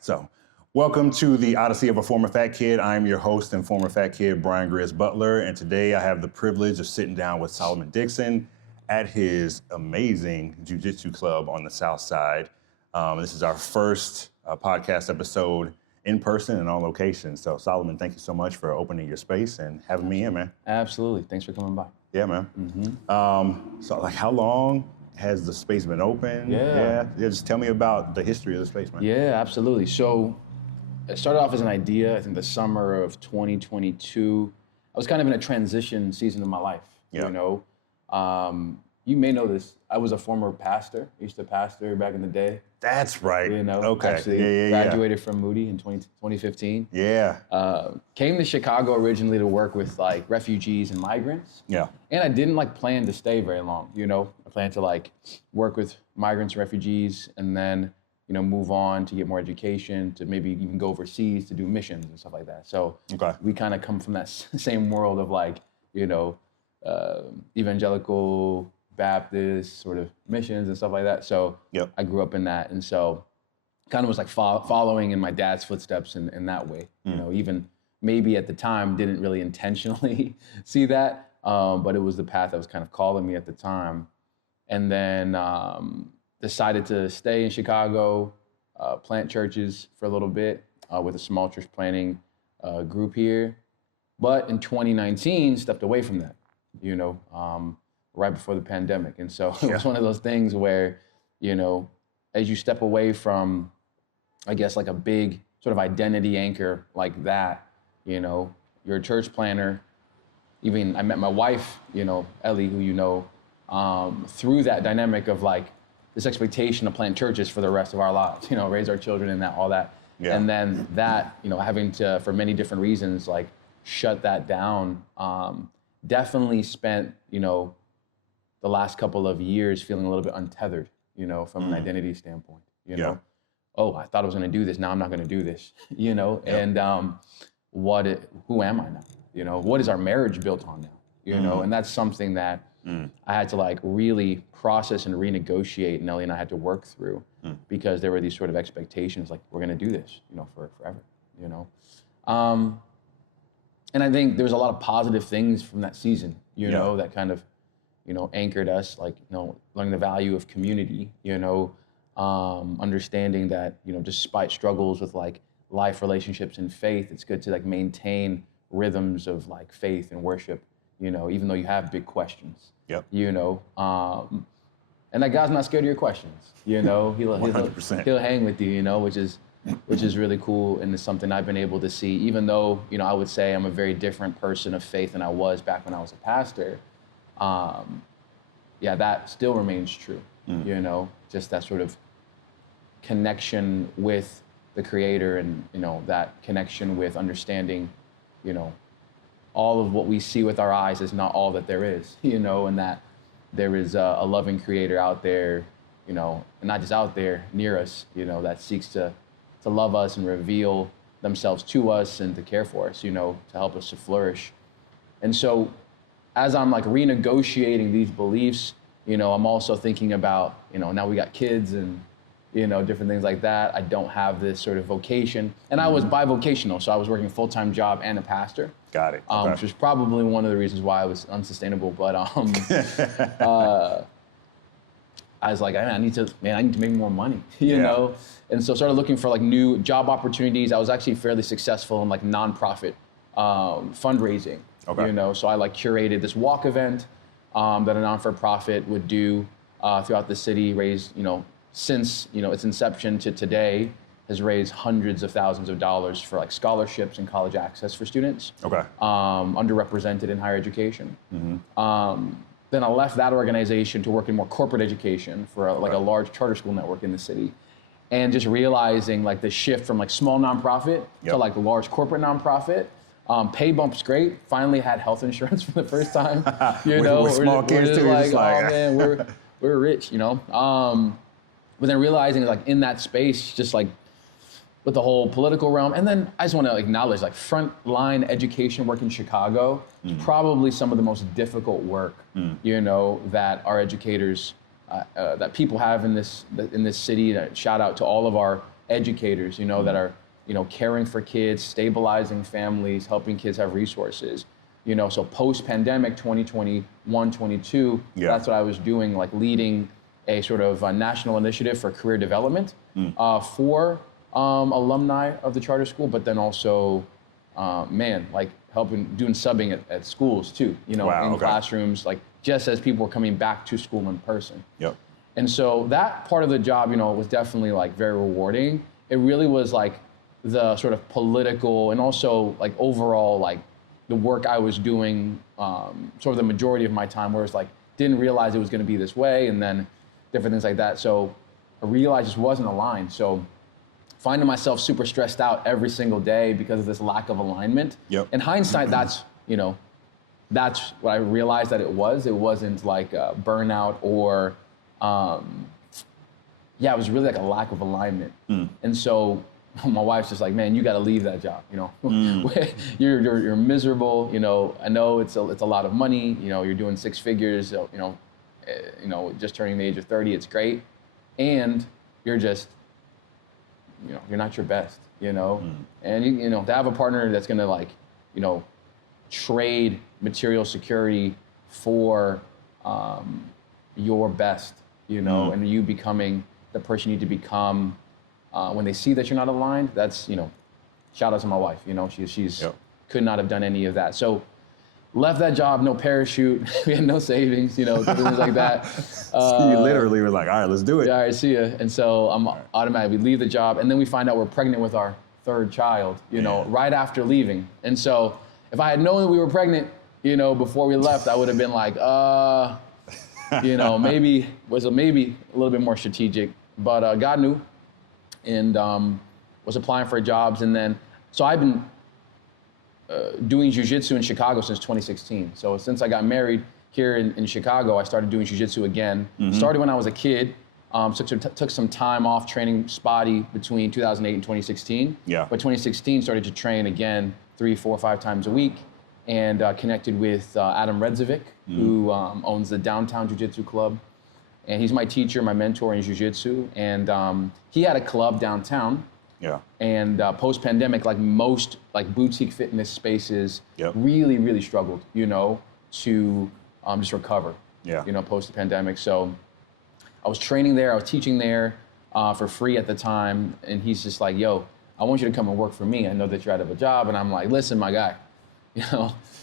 So welcome to the Odyssey of a Former Fat Kid. I'm your host and former fat kid, Bryan Butler. And today I have the privilege of sitting down with Solomon Dixon at his amazing Jiu-Jitsu Club on the Southside. This is our first podcast episode in person and on location. So Solomon, thank you so much for opening your space and having me in, man. Absolutely. Thanks for coming by. Yeah, man. Mm-hmm. So like how long has the space been open? Yeah. Just tell me about the history of the space, man. Yeah, absolutely. So it started off as an idea, I think the summer of 2022. I was kind of in a transition season of my life, you know. You may know this. I was a former pastor. I used to pastor back in the day. That's right. You know, okay. Actually graduated from Moody in 2015. Yeah. Came to Chicago originally to work with like refugees and migrants. Yeah. And I didn't like plan to stay very long, you know. I planned to like work with migrants and refugees and then, you know, move on to get more education, to maybe even go overseas to do missions and stuff like that. So we kind of come from that same world of like, you know, evangelical Baptist sort of missions and stuff like that. So I grew up in that. And so kind of was like following in my dad's footsteps in that way, you know, even maybe at the time didn't really intentionally see that, but it was the path that was kind of calling me at the time. And then decided to stay in Chicago, plant churches for a little bit with a small church planting group here. But in 2019, stepped away from that, you know, right before the pandemic. And so it was one of those things where, you know, as you step away from, I guess, like a big sort of identity anchor like that, you know, you're a church planner. Even I met my wife, you know, Ellie, who you know, through that dynamic of like this expectation to plant churches for the rest of our lives, you know, raise our children and that, all that. Yeah. And then that, you know, having to, for many different reasons, like shut that down, definitely spent, you know, the last couple of years feeling a little bit untethered, you know, from an identity standpoint, you know. Oh, I thought I was going to do this. Now I'm not going to do this, you know. And who am I now? You know, what is our marriage built on now? You know, and that's something that I had to like really process and renegotiate. Ellie and I had to work through because there were these sort of expectations, like we're going to do this, you know, for forever, you know. And I think there's a lot of positive things from that season, you know, that kind of, you know, anchored us, like, you know, learning the value of community, you know, understanding that, you know, despite struggles with like life, relationships, and faith, it's good to like maintain rhythms of like faith and worship, you know, even though you have big questions, you know, and that God's not scared of your questions, you know, he'll hang with you, you know, which is really cool. And it's something I've been able to see, even though, you know, I would say I'm a very different person of faith than I was back when I was a pastor. That still remains true, you know, just that sort of connection with the Creator and, you know, that connection with understanding, you know, all of what we see with our eyes is not all that there is, you know, and that there is a loving Creator out there, you know, and not just out there, near us, you know, that seeks to love us and reveal themselves to us and to care for us, you know, to help us to flourish. And so as I'm like renegotiating these beliefs, you know, I'm also thinking about, you know, now we got kids and, you know, different things like that. I don't have this sort of vocation. And I was bivocational, so I was working a full-time job and a pastor. Got it. Which was probably one of the reasons why I was unsustainable. But I was like, I need to make more money, you know? And so started looking for like new job opportunities. I was actually fairly successful in like nonprofit fundraising. You know, so I like curated this walk event that a non-for-profit would do throughout the city, raised, you know, since, you know, its inception to today, has raised hundreds of thousands of dollars for like scholarships and college access for students. Underrepresented in higher education. Then I left that organization to work in more corporate education for a large charter school network in the city. And just realizing like the shift from like small nonprofit to like large corporate nonprofit. Pay bump's great. Finally had health insurance for the first time. You know, with small kids too. Like, oh man, we're rich, you know. But then realizing like in that space, just like with the whole political realm, and then I just want to acknowledge like frontline education work in Chicago is probably some of the most difficult work, you know, that our educators, that people have in this city. Shout out to all of our educators, that are, caring for kids, stabilizing families, helping kids have resources. So post-pandemic, 2021, 22, that's what I was doing, like leading a sort of a national initiative for career development for alumni of the charter school, but then also, like doing subbing at schools too, in classrooms, like just as people were coming back to school in person. Yep. And so that part of the job, was definitely like very rewarding. It really was like the sort of political and also like overall, like the work I was doing, sort of the majority of my time, where it's like, didn't realize it was going to be this way, and then different things like that. So I realized it just wasn't aligned. So finding myself super stressed out every single day because of this lack of alignment. Yep. In hindsight, that's what I realized that it was. It wasn't like burnout or, it was really like a lack of alignment. And so my wife's just like, man, you got to leave that job. You're miserable. I know it's a lot of money. You're doing six figures. Just turning the age of 30, it's great, and you're just, you're not your best. And to have a partner that's gonna like, trade material security for your best, and you becoming the person you need to become. When they see that you're not aligned, that's, shout out to my wife, she's could not have done any of that. So left that job, no parachute, we had no savings, things like that. So you literally were like, all right, let's do it. Yeah, all right, see ya. And so I'm automatically leave the job, and then we find out we're pregnant with our third child, right after leaving. And so if I had known that we were pregnant, before we left, I would have been like, maybe a little bit more strategic, but God knew. And was applying for jobs, and then so I've been doing jiu-jitsu in Chicago since 2016. So since I got married here in Chicago, I started doing jiu-jitsu again. Started when I was a kid. Took some time off training spotty between 2008 and 2016. Yeah. But 2016 started to train again 3, 4, 5 times a week, and connected with Adam Redzovic, who owns the Downtown Jiu-Jitsu Club. And he's my teacher, my mentor in jiu-jitsu. And he had a club downtown. Yeah. And post-pandemic, like most like boutique fitness spaces, really, really struggled, to just recover. Yeah. Post-pandemic. So I was training there, I was teaching there for free at the time. And he's just like, yo, I want you to come and work for me. I know that you're out of a job. And I'm like, listen, my guy,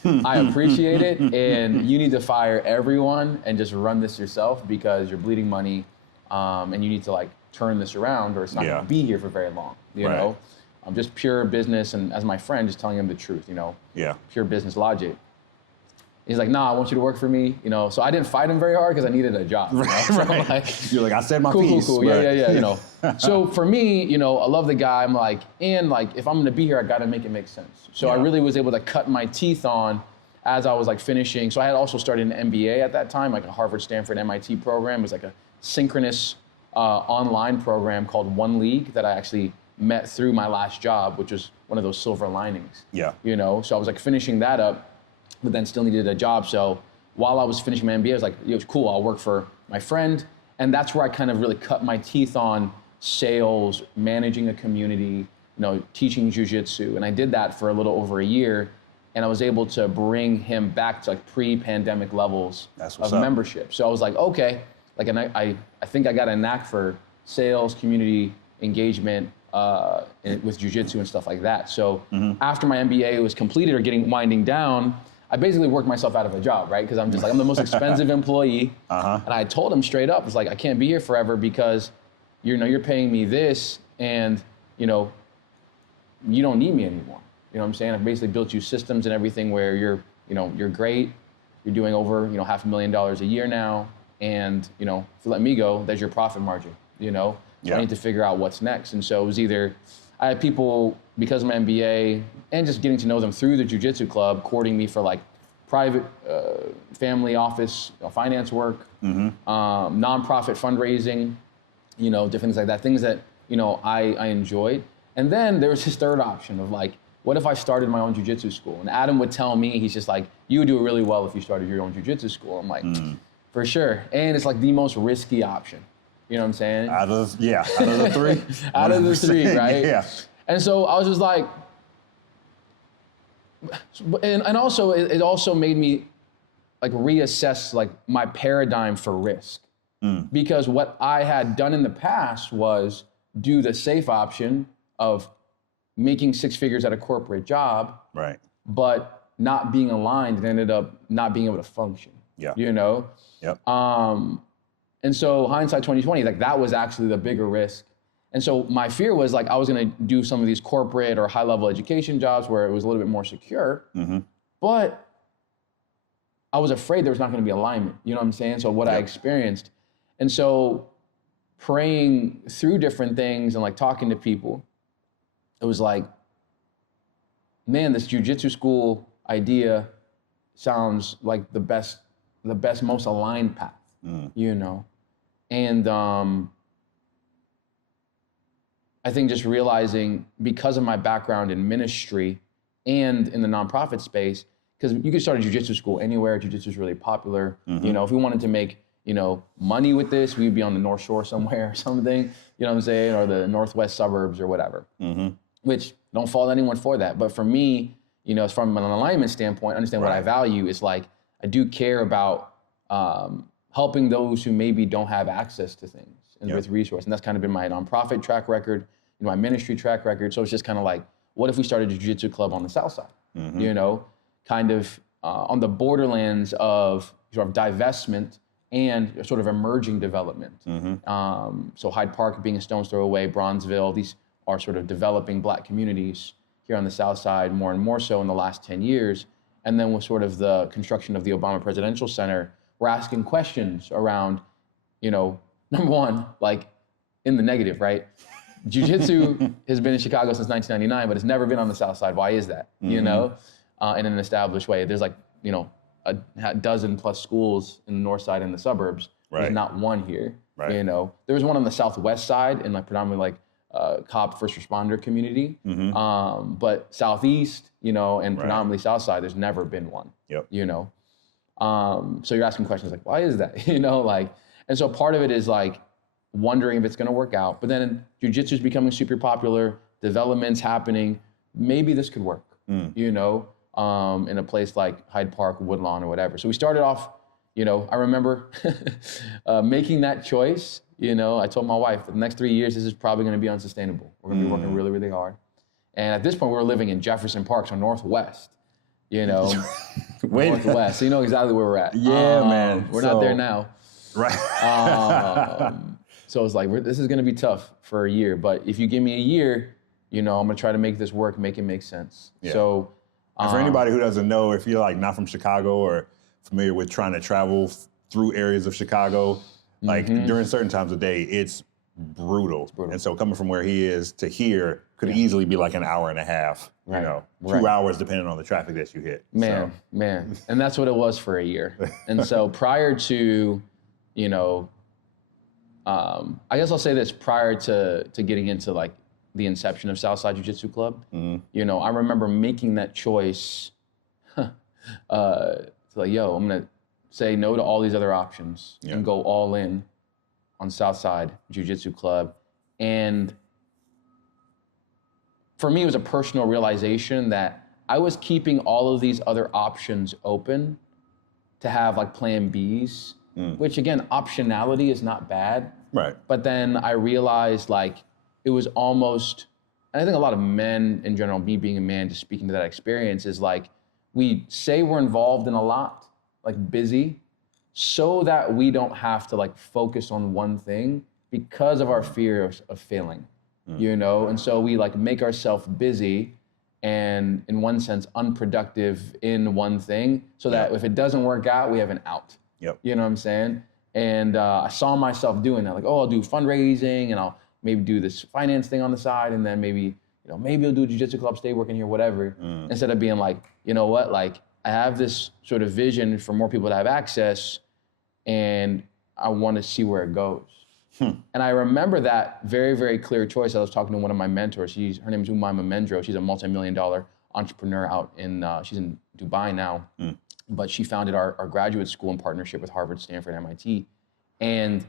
I appreciate it, and you need to fire everyone and just run this yourself, because you're bleeding money, and you need to like turn this around, or it's not going to be here for very long. You know, just pure business, and as my friend, just telling him the truth. Pure business logic. He's like, nah, I want you to work for me. So I didn't fight him very hard because I needed a job. So like, you're like, I said my piece. Cool. Yeah. So for me, I love the guy. I'm like, and like, if I'm going to be here, I got to make it make sense. So I really was able to cut my teeth on as I was like finishing. So I had also started an MBA at that time, like a Harvard, Stanford, MIT program. It was like a synchronous online program called One League that I actually met through my last job, which was one of those silver linings. Yeah. So I was like finishing that up, but then still needed a job. So while I was finishing my MBA, I was like, it was cool, I'll work for my friend. And that's where I kind of really cut my teeth on sales, managing a community, teaching jiu-jitsu. And I did that for a little over a year. And I was able to bring him back to like pre-pandemic levels of membership. So I was like, okay, like, and I think I got a knack for sales, community engagement with jiu-jitsu and stuff like that. So after my MBA was completed or winding down, I basically worked myself out of a job, right? Because I'm just like, I'm the most expensive employee. And I told him straight up, it's like, I can't be here forever because you're paying me this, and you don't need me anymore. You know what I'm saying? I've basically built you systems and everything where you're great. You're doing over, $500,000 a year now. And, if you let me go, there's your profit margin, So I need to figure out what's next. And so it was either, I had people, because of my MBA and just getting to know them through the Jiu-Jitsu Club, courting me for like private family office, finance work, nonprofit fundraising, different things like that, things that, I enjoyed. And then there was this third option of like, what if I started my own jiu-jitsu school? And Adam would tell me, he's just like, you would do it really well if you started your own jiu-jitsu school. I'm like, for sure. And it's like the most risky option. You know what I'm saying? Out of the three. Out of the three, right? Yeah. And so I was just like, and also it also made me like reassess like my paradigm for risk. Because what I had done in the past was do the safe option of making 6 figures at a corporate job, right, but not being aligned and ended up not being able to function. Yeah. You know? Yep. And so hindsight 2020, like that was actually the bigger risk. And so my fear was like I was gonna do some of these corporate or high level education jobs where it was a little bit more secure, but I was afraid there was not gonna be alignment, you know what I'm saying? So what I experienced. And so praying through different things and like talking to people, it was like, man, this jiu-jitsu school idea sounds like the best, most aligned path, you know? And I think just realizing because of my background in ministry and in the nonprofit space, because you could start a jiu-jitsu school anywhere, jiu-jitsu is really popular. You know, if we wanted to make, you know, money with this, we'd be on the North Shore somewhere or something, you know what I'm saying? Or the Northwest suburbs or whatever, which don't fault anyone for that. But for me, you know, from an alignment standpoint, understand what I value is like, I do care about helping those who maybe don't have access to things and with resources. And that's kind of been my nonprofit track record, you know, my ministry track record. So it's just kind of like, what if we started a jiu-jitsu club on the Southside, you know, kind of on the borderlands of sort of divestment and sort of emerging development. So Hyde Park being a stone's throw away, Bronzeville, these are sort of developing Black communities here on the South Side more and more so in the last 10 years. And then with sort of the construction of the Obama Presidential Center, we're asking questions around, you know, number one, like in the negative, right? Jiu-jitsu has been in Chicago since 1999, but it's never been on the South Side. Why is that? You know, in an established way. There's like, you know, a dozen plus schools in the North Side and the suburbs. There's not one here. You know, there was one on the Southwest side in like predominantly like cop first responder community. But Southeast, you know, and predominantly South Side, there's never been one. You know, so you're asking questions like, why is that? You know, like, and so part of it is like wondering if it's going to work out. But then jiu-jitsu is becoming super popular. Development's happening. Maybe this could work. You know. In a place like Hyde Park, Woodlawn, or whatever. So we started off, you know, I remember making that choice. You know, I told my wife, for the next 3 years, this is probably going to be unsustainable. We're going to be working really, really hard. And at this point, we were living in Jefferson Park, so Northwest, you know, Northwest. So you know exactly where we're at. Yeah, man. We're not there now. Right. So it's like, this is going to be tough for a year. But if you give me a year, you know, I'm going to try to make this work, make it make sense. So. And for anybody who doesn't know, if you're like not from Chicago or familiar with trying to travel through areas of Chicago, like during certain times of day, it's brutal. And so coming from where he is to here could easily be like an hour and a half, you know, 2 hours depending on the traffic that you hit. Man. And that's what it was for a year. And so prior to, you know, I guess I'll say this, prior to getting into like the inception of Southside Jiu-Jitsu Club, you know, I remember making that choice to like, yo, I'm gonna say no to all these other options and go all in on Southside Jiu-Jitsu Club. And for me, it was a personal realization that I was keeping all of these other options open to have like plan Bs, which again, optionality is not bad. But then I realized like, it was almost, and I think a lot of men in general, me being a man, just speaking to that experience, is like, we say we're involved in a lot, like busy, so that we don't have to like focus on one thing because of our fear of failing, you know? And so we like make ourselves busy and in one sense, unproductive in one thing so that if it doesn't work out, we have an out, you know what I'm saying? And I saw myself doing that, like, oh, I'll do fundraising and I'll maybe do this finance thing on the side, and then maybe, you know, maybe I'll do a jiu-jitsu club, stay working here, whatever. Instead of being like, you know what, like I have this sort of vision for more people to have access, and I want to see where it goes. And I remember that very, very clear choice. I was talking to one of my mentors. Her name is Umaima Mendro. She's a multi-million-dollar entrepreneur out in, she's in Dubai now, but she founded our graduate school in partnership with Harvard, Stanford, MIT. And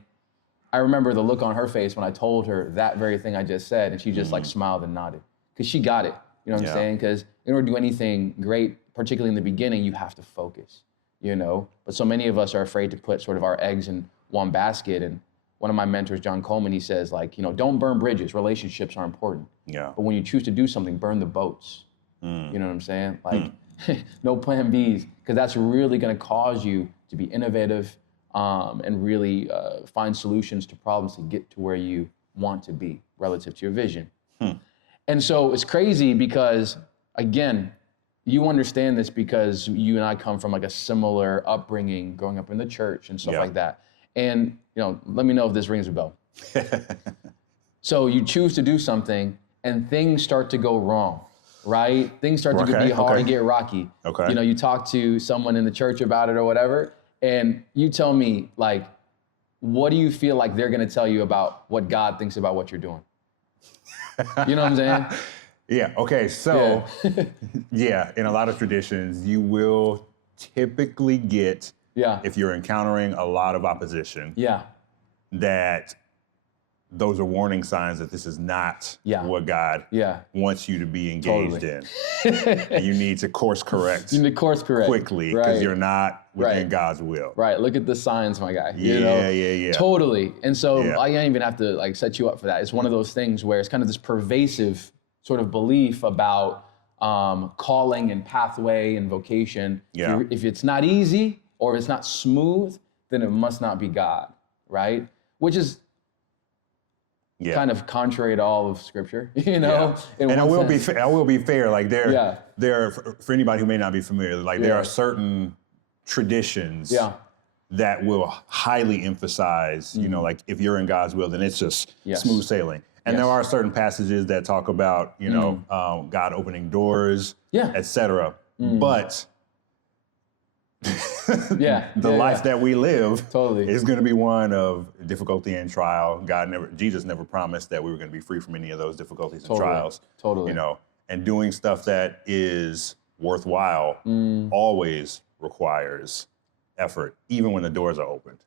I I remember the look on her face when I told her that very thing I just said, and she just like smiled and nodded, because she got it. You know what I'm saying? Because in order to do anything great, particularly in the beginning, you have to focus, you know? But so many of us are afraid to put sort of our eggs in one basket. And one of my mentors, John Coleman, he says, like, you know, don't burn bridges. Relationships are important. Yeah. But when you choose to do something, burn the boats. You know what I'm saying? Like, no plan Bs, because that's really going to cause you to be innovative and really find solutions to problems to get to where you want to be relative to your vision. And so it's crazy because, again, you understand this because you and I come from like a similar upbringing, growing up in the church and stuff like that. And, you know, let me know if this rings a bell. So you choose to do something and things start to go wrong, right? Things start to be hard and get rocky. You know, you talk to someone in the church about it or whatever, and you tell me, like, what do you feel like they're going to tell you about what God thinks about what you're doing? You know what I'm saying? Yeah. Okay. So, in a lot of traditions, you will typically get, if you're encountering a lot of opposition, that those are warning signs that this is not what God wants you to be engaged in. You need to course correct. You need to course correct quickly, because you're not within God's will. Right. Look at the signs, my guy. You know? Totally. And so I don't even have to like set you up for that. It's one of those things where it's kind of this pervasive sort of belief about calling and pathway and vocation. If it's not easy or if it's not smooth, then it must not be God, right? Which is kind of contrary to all of Scripture, you know. And I will be fair. Like there, for anybody who may not be familiar, like there are certain traditions that will highly emphasize, you know, like if you're in God's will, then it's just smooth sailing. And there are certain passages that talk about, you know, God opening doors, etc. But the life that we live is going to be one of difficulty and trial. Jesus never promised that we were going to be free from any of those difficulties and trials. You know, and doing stuff that is worthwhile always requires effort, even when the doors are opened.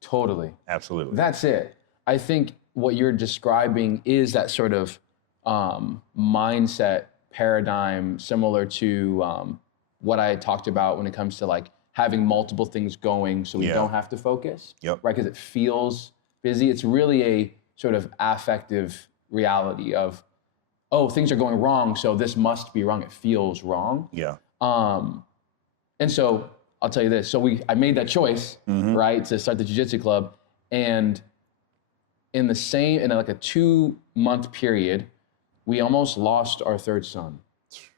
Absolutely. That's it. I think what you're describing is that sort of mindset paradigm similar to what I talked about when it comes to like having multiple things going so we don't have to focus, right? Because it feels busy. It's really a sort of affective reality of, oh, things are going wrong, so this must be wrong. It feels wrong. And so I'll tell you this. So I made that choice, right, to start the Jiu-Jitsu Club, and in like a 2-month period, we almost lost our third son.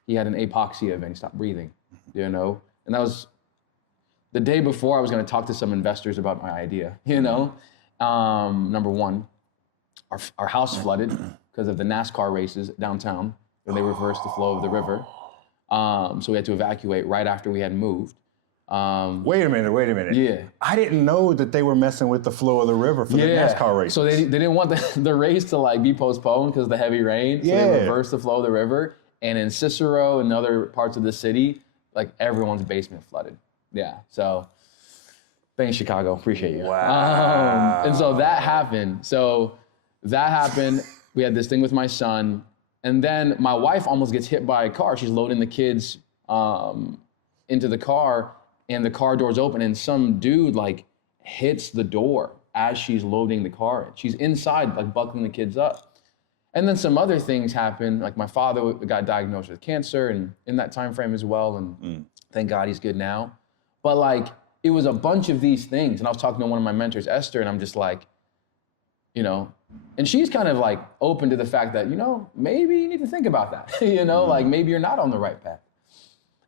He had an apoxia event. He stopped breathing, you know? And that was the day before I was going to talk to some investors about my idea, you know? Number one, our house flooded because of the NASCAR races downtown, where they reversed the flow of the river. So we had to evacuate right after we had moved. Wait a minute. Yeah. I didn't know that they were messing with the flow of the river for the NASCAR races. So they didn't want the race to like be postponed because of the heavy rain. So they reversed the flow of the river. And in Cicero and other parts of the city, like everyone's basement flooded. Yeah. So thanks, Chicago. Appreciate you. Wow. And so that happened. We had this thing with my son. And then my wife almost gets hit by a car. She's loading the kids into the car, and the car doors open, and some dude like hits the door as she's loading the car in. She's inside, like buckling the kids up. And then some other things happen. Like my father got diagnosed with cancer, and in that time frame as well. And thank God he's good now. But like it was a bunch of these things. And I was talking to one of my mentors, Esther, and I'm just like, you know, and she's kind of like open to the fact that, you know, maybe you need to think about that. You know, like maybe you're not on the right path.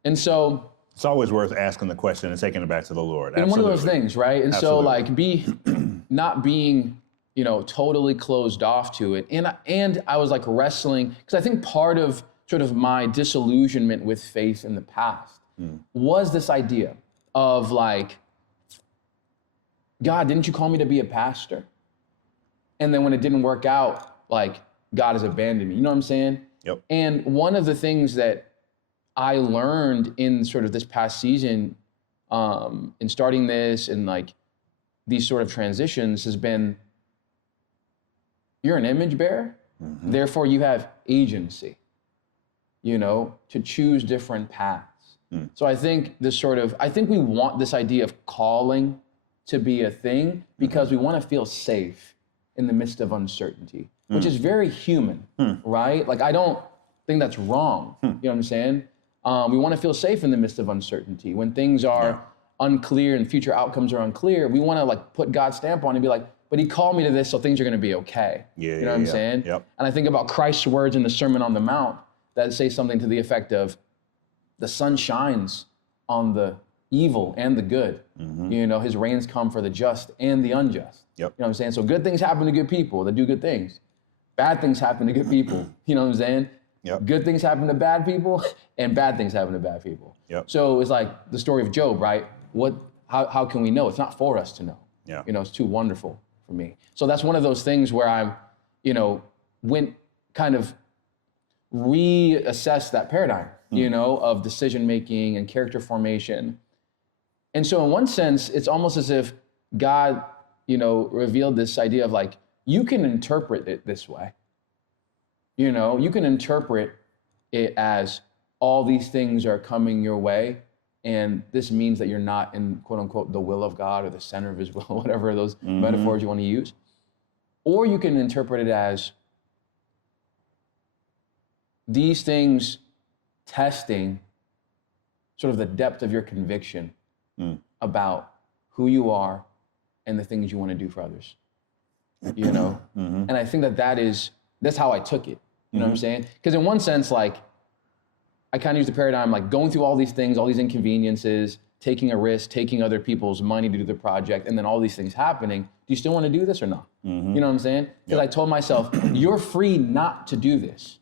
And so it's always worth asking the question and taking it back to the Lord. And one of those things, right? And so like not being, you know, totally closed off to it. And I was like wrestling, because I think part of sort of my disillusionment with faith in the past was this idea of like, God, didn't you call me to be a pastor? And then when it didn't work out, like God has abandoned me. You know what I'm saying? Yep. And one of the things that I learned in sort of this past season, in starting this and like these sort of transitions, has been you're an image bearer, therefore you have agency, to choose different paths. So I think I think we want this idea of calling to be a thing because we want to feel safe in the midst of uncertainty, which is very human, right? Like, I don't think that's wrong. You know what I'm saying? We want to feel safe in the midst of uncertainty. When things are unclear and future outcomes are unclear, we want to like put God's stamp on it and be like, but he called me to this, so things are going to be okay. You know what I'm saying? Yep. And I think about Christ's words in the Sermon on the Mount that say something to the effect of, the sun shines on the evil and the good. His rains come for the just and the unjust. Yep. You know what I'm saying? So good things happen to good people that do good things. Bad things happen to good people. You know what I'm saying? Yep. Good things happen to bad people and bad things happen to bad people. Yep. So it's like the story of Job, right? How can we know? It's not for us to know. Yeah. It's too wonderful for me. So that's one of those things where I'm, went kind of reassess that paradigm, of decision making and character formation. And so in one sense, it's almost as if God, revealed this idea of like, you can interpret it this way. You can interpret it as all these things are coming your way, and this means that you're not in, quote unquote, the will of God or the center of his will, whatever those metaphors you want to use. Or you can interpret it as these things testing sort of the depth of your conviction about who you are and the things you want to do for others, And I think that's how I took it, you know what I'm saying? Because in one sense, like, I kind of use the paradigm, like going through all these things, all these inconveniences, taking a risk, taking other people's money to do the project, and then all these things happening. Do you still want to do this or not? You know what I'm saying? Because I told myself, you're free not to do this.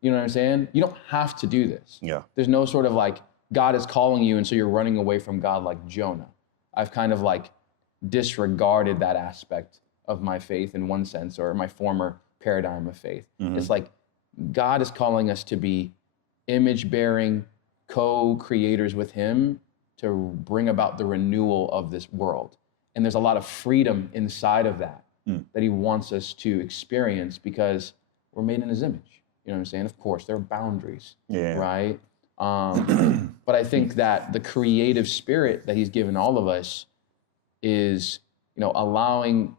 You know what I'm saying? You don't have to do this. Yeah. There's no sort of like, God is calling you, and so you're running away from God like Jonah. I've kind of like disregarded that aspect of my faith in one sense, or my former paradigm of faith. It's like, God is calling us to be image-bearing co-creators with him to bring about the renewal of this world. And there's a lot of freedom inside of that that he wants us to experience because we're made in his image. You know what I'm saying? Of course, there are boundaries, right? But I think that the creative spirit that he's given all of us is, allowing,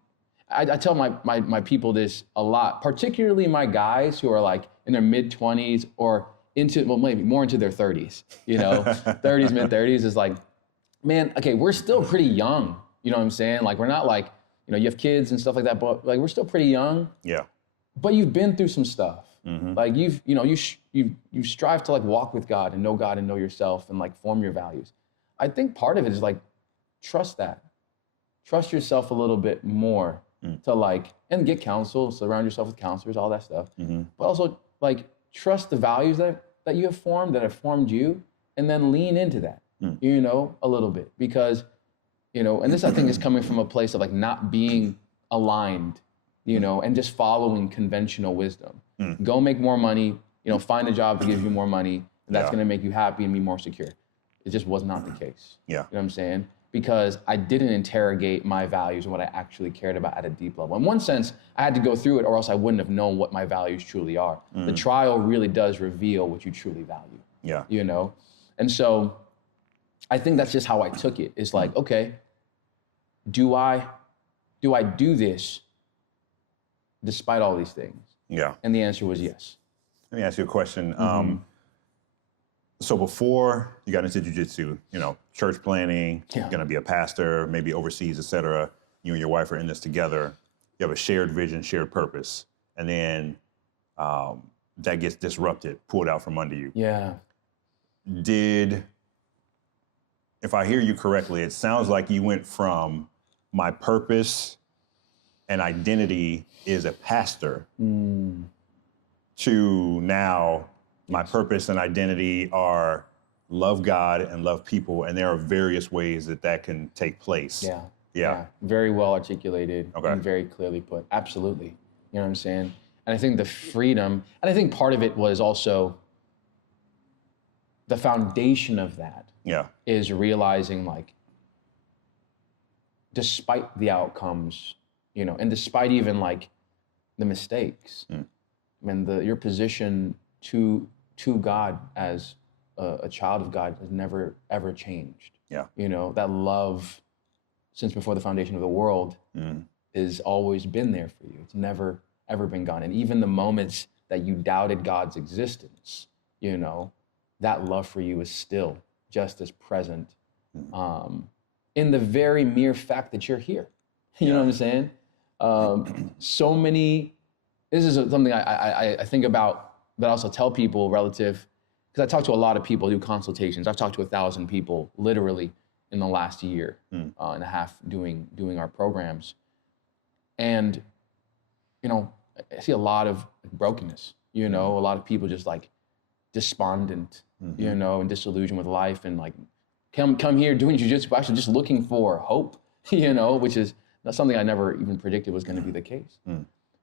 I tell my people this a lot, particularly my guys who are like in their mid-20s or maybe more into their 30s, 30s, mid-30s is like, man, okay, we're still pretty young. You know what I'm saying? Like, we're not like, you have kids and stuff like that, but like, we're still pretty young. Yeah. But you've been through some stuff. Like you strive to like walk with God and know yourself and like form your values. I think part of it is like, trust yourself a little bit more to like, and get counsel, surround yourself with counselors, all that stuff. But also like, trust the values that you have formed, that have formed you, and then lean into that, a little bit. Because, and this I think is coming from a place of like not being aligned, and just following conventional wisdom. Go make more money, find a job that gives you more money, and that's gonna make you happy and be more secure. It just was not the case. Yeah. You know what I'm saying? Because I didn't interrogate my values and what I actually cared about at a deep level. In one sense, I had to go through it or else I wouldn't have known what my values truly are. The trial really does reveal what you truly value. Yeah. And so I think that's just how I took it. It's like, okay, do I do this despite all these things? Yeah. And the answer was yes. Let me ask you a question. So before you got into jiu-jitsu, church planning, you're gonna be a pastor, maybe overseas, et cetera. You and your wife are in this together. You have a shared vision, shared purpose. And then that gets disrupted, pulled out from under you. Yeah. If I hear you correctly, it sounds like you went from my purpose and identity is a pastor to now my purpose and identity are love God and love people, and there are various ways that can take place. Yeah. Very well articulated and very clearly put. Absolutely. You know what I'm saying? And I think the freedom, and I think part of it was also the foundation of that is realizing like, despite the outcomes, and despite even like the mistakes, and your position to God as a child of God has never ever changed. Yeah. You know, that love since before the foundation of the world has always been there for you. It's never ever been gone. And even the moments that you doubted God's existence, you know, that love for you is still just as present in the very mere fact that you're here. You know what I'm saying? So many, this is something I think about, but I also tell people relative, because I talk to a lot of people, do consultations. I've talked to 1,000 people literally in the last year and a half doing our programs. And, you know, I see a lot of brokenness, you know, a lot of people just like despondent, you know, and disillusioned with life, and like come here doing jiu-jitsu, actually just looking for hope, you know, which is not something I never even predicted was going to be the case.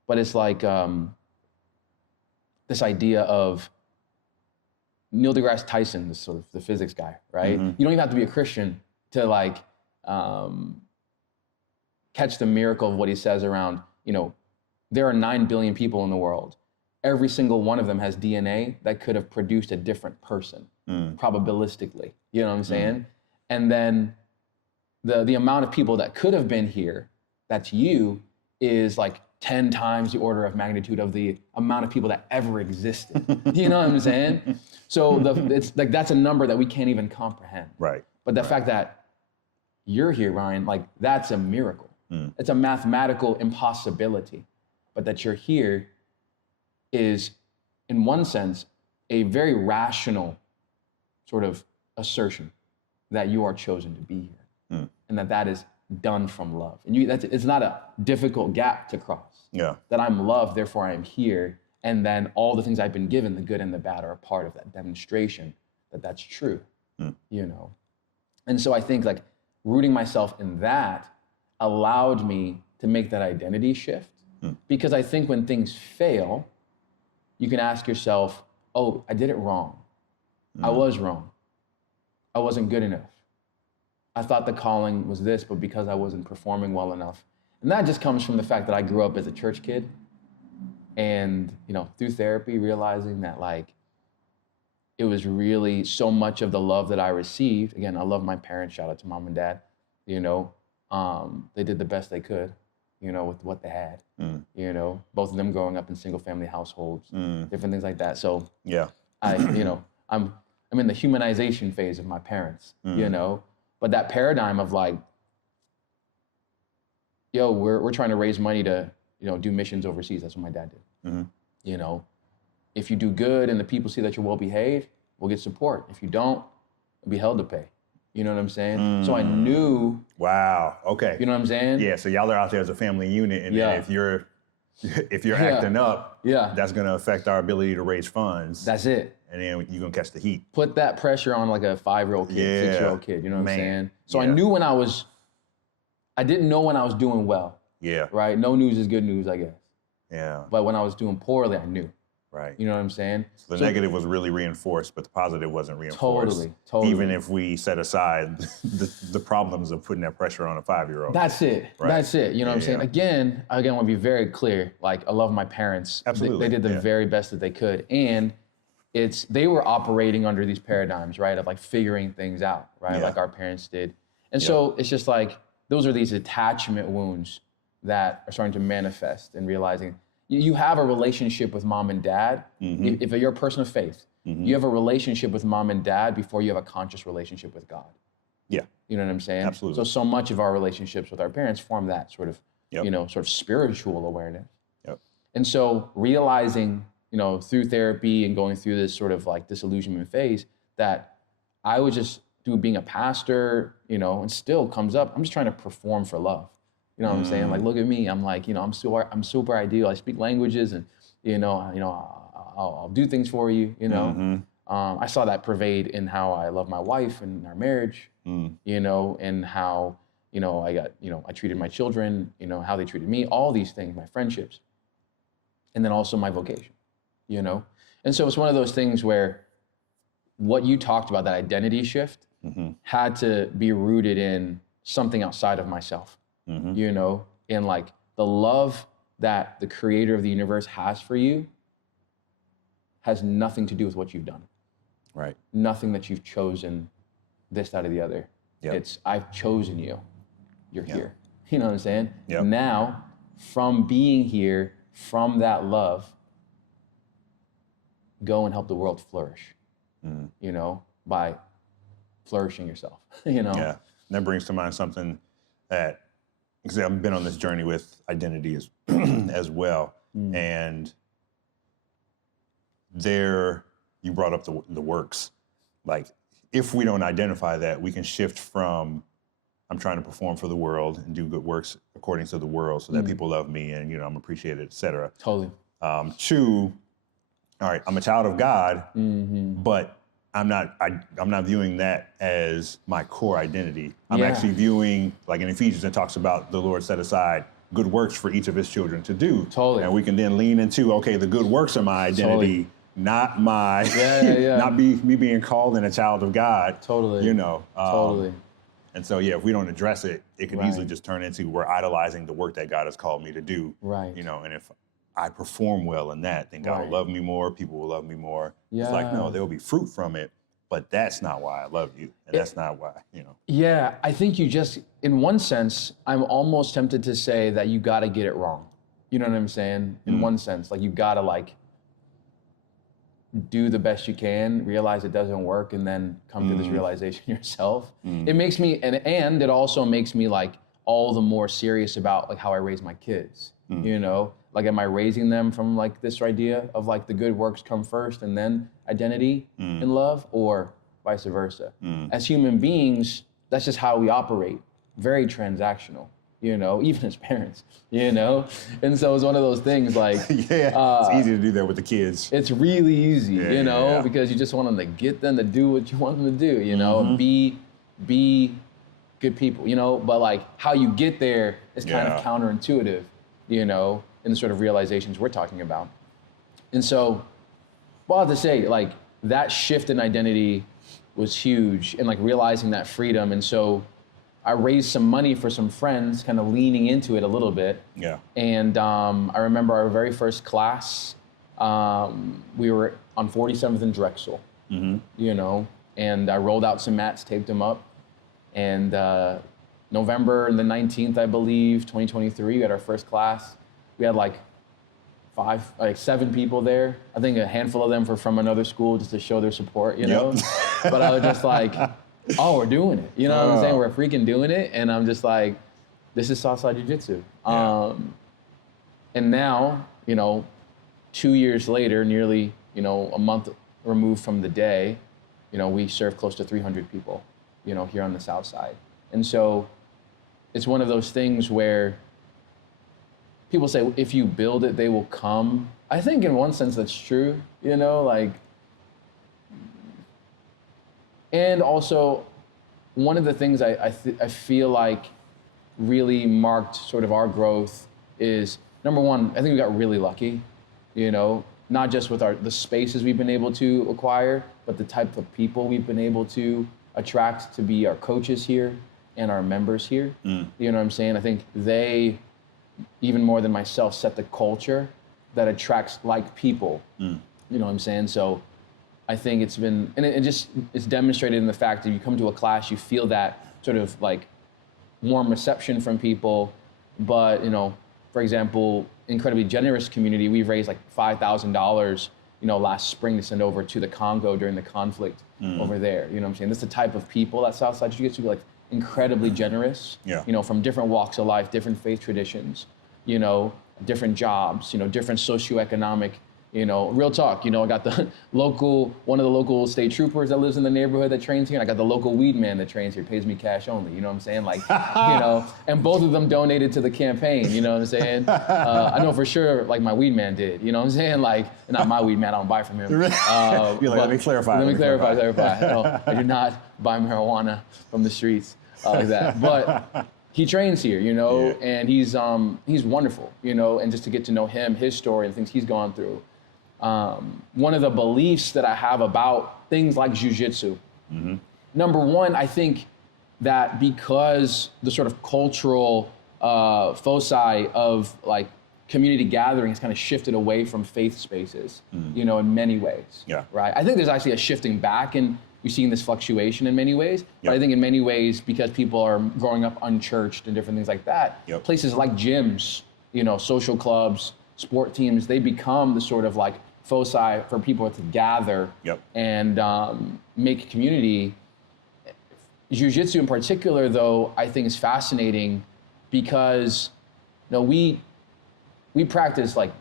But it's like this idea of Neil deGrasse Tyson, this sort of the physics guy, right? You don't even have to be a Christian to like catch the miracle of what he says around, you know, there are 9 billion people in the world. Every single one of them has DNA that could have produced a different person, probabilistically. You know what I'm saying? And then the amount of people that could have been here, that's you, is like 10 times the order of magnitude of the amount of people that ever existed. You know what I'm saying? So it's like that's a number that we can't even comprehend. Right. But the fact that you're here, Ryan, like that's a miracle. It's a mathematical impossibility. But that you're here is, in one sense, a very rational sort of assertion that you are chosen to be here, and that is done from love. And it's not a difficult gap to cross. Yeah. That I'm loved, therefore I am here, and then all the things I've been given, the good and the bad, are a part of that demonstration that that's true. You know, and so I think like rooting myself in that allowed me to make that identity shift. Because I think when things fail, you can ask yourself, oh, I did it wrong. I was wrong. I wasn't good enough. I thought the calling was this, but because I wasn't performing well enough. And that just comes from the fact that I grew up as a church kid, and, you know, through therapy, realizing that like, it was really so much of the love that I received. Again, I love my parents, shout out to mom and dad, you know, they did the best they could, you know, with what they had, you know, both of them growing up in single family households, different things like that. So yeah, you know, I'm in the humanization phase of my parents, you know, but that paradigm of like, yo, we're trying to raise money to, you know, do missions overseas. That's what my dad did. You know, if you do good and the people see that you're well behaved, we'll get support. If you don't, you'll be held to pay. You know what I'm saying? So I knew. Wow. Okay. You know what I'm saying? Yeah. So y'all are out there as a family unit, and then if you're acting up, that's going to affect our ability to raise funds. That's it. And then you're going to catch the heat. Put that pressure on like a 5-year-old kid, 6-year-old kid. You know what I'm saying? So I knew I didn't know when I was doing well. Yeah. Right. No news is good news, I guess. Yeah. But when I was doing poorly, I knew. Right. You know what I'm saying? So the negative was really reinforced, but the positive wasn't reinforced. Totally. Even if we set aside the problems of putting that pressure on a 5-year-old. That's it. Right. That's it. You know what I'm saying? Again, I want to be very clear. Like, I love my parents. Absolutely. They did the very best that they could. And they were operating under these paradigms, right? Of like figuring things out, right? Like our parents did. And so it's just like, those are these attachment wounds that are starting to manifest, and realizing you have a relationship with mom and dad. If you're a person of faith, you have a relationship with mom and dad before you have a conscious relationship with God. Yeah. You know what I'm saying? Absolutely. So much of our relationships with our parents form that sort of, you know, sort of spiritual awareness. And so realizing, you know, through therapy and going through this sort of like disillusionment phase, that I was just being a pastor, you know, and still comes up, I'm just trying to perform for love. You know what I'm saying? Like, look at me. I'm like, you know, I'm super ideal. I speak languages, and I'll do things for you. You know, I saw that pervade in how I love my wife and our marriage. You know, and how, you know, I treated my children. You know, how they treated me. All these things, my friendships, and then also my vocation. You know, and so it's one of those things where what you talked about, that identity shift, had to be rooted in something outside of myself. You know, in like the love that the creator of the universe has for you has nothing to do with what you've done. Right. Nothing that you've chosen this, that, or the other. Yep. It's, I've chosen you. You're Yep. here. You know what I'm saying? Yep. Now, from being here, from that love, go and help the world flourish, you know, by flourishing yourself, you know? Yeah. And that brings to mind something that, because I've been on this journey with identity as well. And there, you brought up the works. Like, if we don't identify that, we can shift from, I'm trying to perform for the world and do good works according to the world so that people love me and, you know, I'm appreciated, et cetera. Totally. To, all right, I'm a child of God, but I'm not viewing that as my core identity. I'm actually viewing, like in Ephesians, it talks about the Lord set aside good works for each of his children to do. Totally. And we can then lean into, okay, the good works are my identity, not my, not me being called and a child of God. Totally. You know. Totally. And so, yeah, if we don't address it, it can easily just turn into we're idolizing the work that God has called me to do. Right. You know, and if I perform well in that, then God will love me more, people will love me more. Yeah. It's like, no, there will be fruit from it, but that's not why I love you. And that's not why, you know. Yeah, I think you just, in one sense, I'm almost tempted to say that you gotta get it wrong. You know what I'm saying? In one sense, like you gotta like do the best you can, realize it doesn't work, and then come to this realization yourself. It makes me, and it also makes me like all the more serious about like how I raise my kids, you know? Like, am I raising them from like this idea of like the good works come first and then identity and love, or vice versa? As human beings, that's just how we operate. Very transactional, you know, even as parents, you know? And so it's one of those things like, it's easy to do that with the kids. it's really easy, you know, because you just want them to get them to do what you want them to do, you know, and be good people, you know, but like how you get there is kind of counterintuitive, you know, in the sort of realizations we're talking about. And so, well, I have to say, like, that shift in identity was huge, and like realizing that freedom. And so I raised some money for some friends, kind of leaning into it a little bit. Yeah. And I remember our very first class, we were on 47th and Drexel, you know, and I rolled out some mats, taped them up. And November the 19th, I believe, 2023, we had our first class. We had like 7 people there. I think a handful of them were from another school just to show their support, you know? But I was just like, oh, we're doing it. You know what I'm saying? We're freaking doing it. And I'm just like, this is Southside Jiu-Jitsu. And now, you know, 2 years later, nearly, you know, a month removed from the day, you know, we serve close to 300 people, you know, here on the South Side. And so it's one of those things where people say, if you build it, they will come. I think in one sense that's true, you know, like, and also one of the things I feel like really marked sort of our growth is, number one, I think we got really lucky, you know, not just with the spaces we've been able to acquire, but the type of people we've been able to attract to be our coaches here and our members here. You know what I'm saying? I think they, even more than myself, set the culture that attracts like people. You know what I'm saying? So I think it's been, and it's demonstrated in the fact that you come to a class, you feel that sort of like warm reception from people. But, you know, for example, incredibly generous community. We've raised like $5,000, you know, last spring to send over to the Congo during the conflict over there. You know what I'm saying? That's the type of people that Southside Jiu-Jitsu, like, incredibly generous, you know, from different walks of life, different faith traditions, you know, different jobs, you know, different socioeconomic, you know, real talk, you know, I got one of the local state troopers that lives in the neighborhood that trains here. And I got the local weed man that trains here, pays me cash only, you know what I'm saying? Like, you know, and both of them donated to the campaign, you know what I'm saying? I know for sure, like, my weed man did, you know what I'm saying? Like, not my weed man, I don't buy from him. You're like, let me clarify. Let me clarify. No, I do not buy marijuana from the streets like that. But he trains here, you know, and he's wonderful, you know, and just to get to know him, his story and things he's gone through. One of the beliefs that I have about things like jiu-jitsu, number one, I think that because the sort of cultural foci of like community gathering has kind of shifted away from faith spaces, you know, in many ways. Yeah. Right. I think there's actually a shifting back, and we're seeing this fluctuation in many ways. But I think in many ways, because people are growing up unchurched and different things like that, places like gyms, you know, social clubs, sport teams, they become the sort of like foci for people to gather and make community. Jiu-jitsu in particular, though, I think is fascinating because, you know, we practice like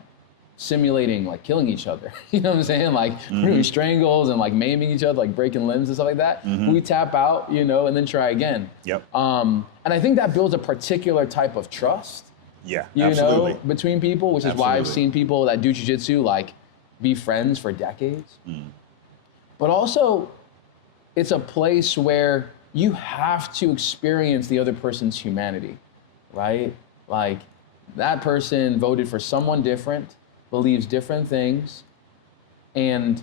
simulating like killing each other. You know what I'm saying? Like doing strangles and like maiming each other, like breaking limbs and stuff like that. We tap out, you know, and then try again. And I think that builds a particular type of trust. You know, between people, which is why I've seen people that do jiu-jitsu like be friends for decades. But also, it's a place where you have to experience the other person's humanity, right? Like, that person voted for someone different, believes different things, and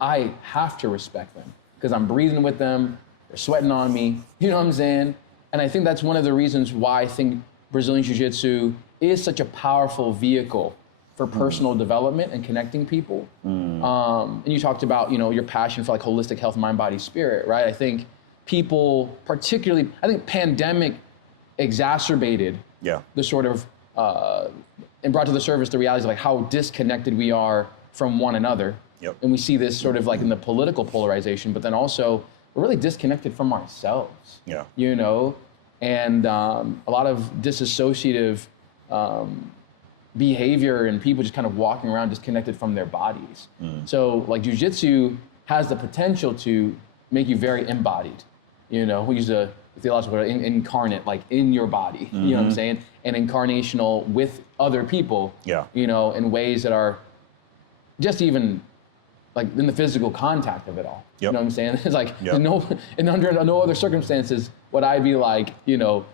I have to respect them because I'm breathing with them, they're sweating on me, you know what I'm saying? And I think that's one of the reasons why I think Brazilian Jiu-Jitsu is such a powerful vehicle for personal development and connecting people. And you talked about, you know, your passion for like holistic health, mind, body, spirit, right? I think people, particularly, I think pandemic exacerbated the sort of, and brought to the surface the realities of like how disconnected we are from one another. And we see this sort of like in the political polarization, but then also we're really disconnected from ourselves, you know? And a lot of disassociative behavior and people just kind of walking around disconnected from their bodies. So like jiu-jitsu has the potential to make you very embodied. You know, we use a theological word, incarnate, like in your body, you know what I'm saying? And incarnational with other people, you know, in ways that are just even like in the physical contact of it all. You know what I'm saying? It's like under no other circumstances would I be like, you know,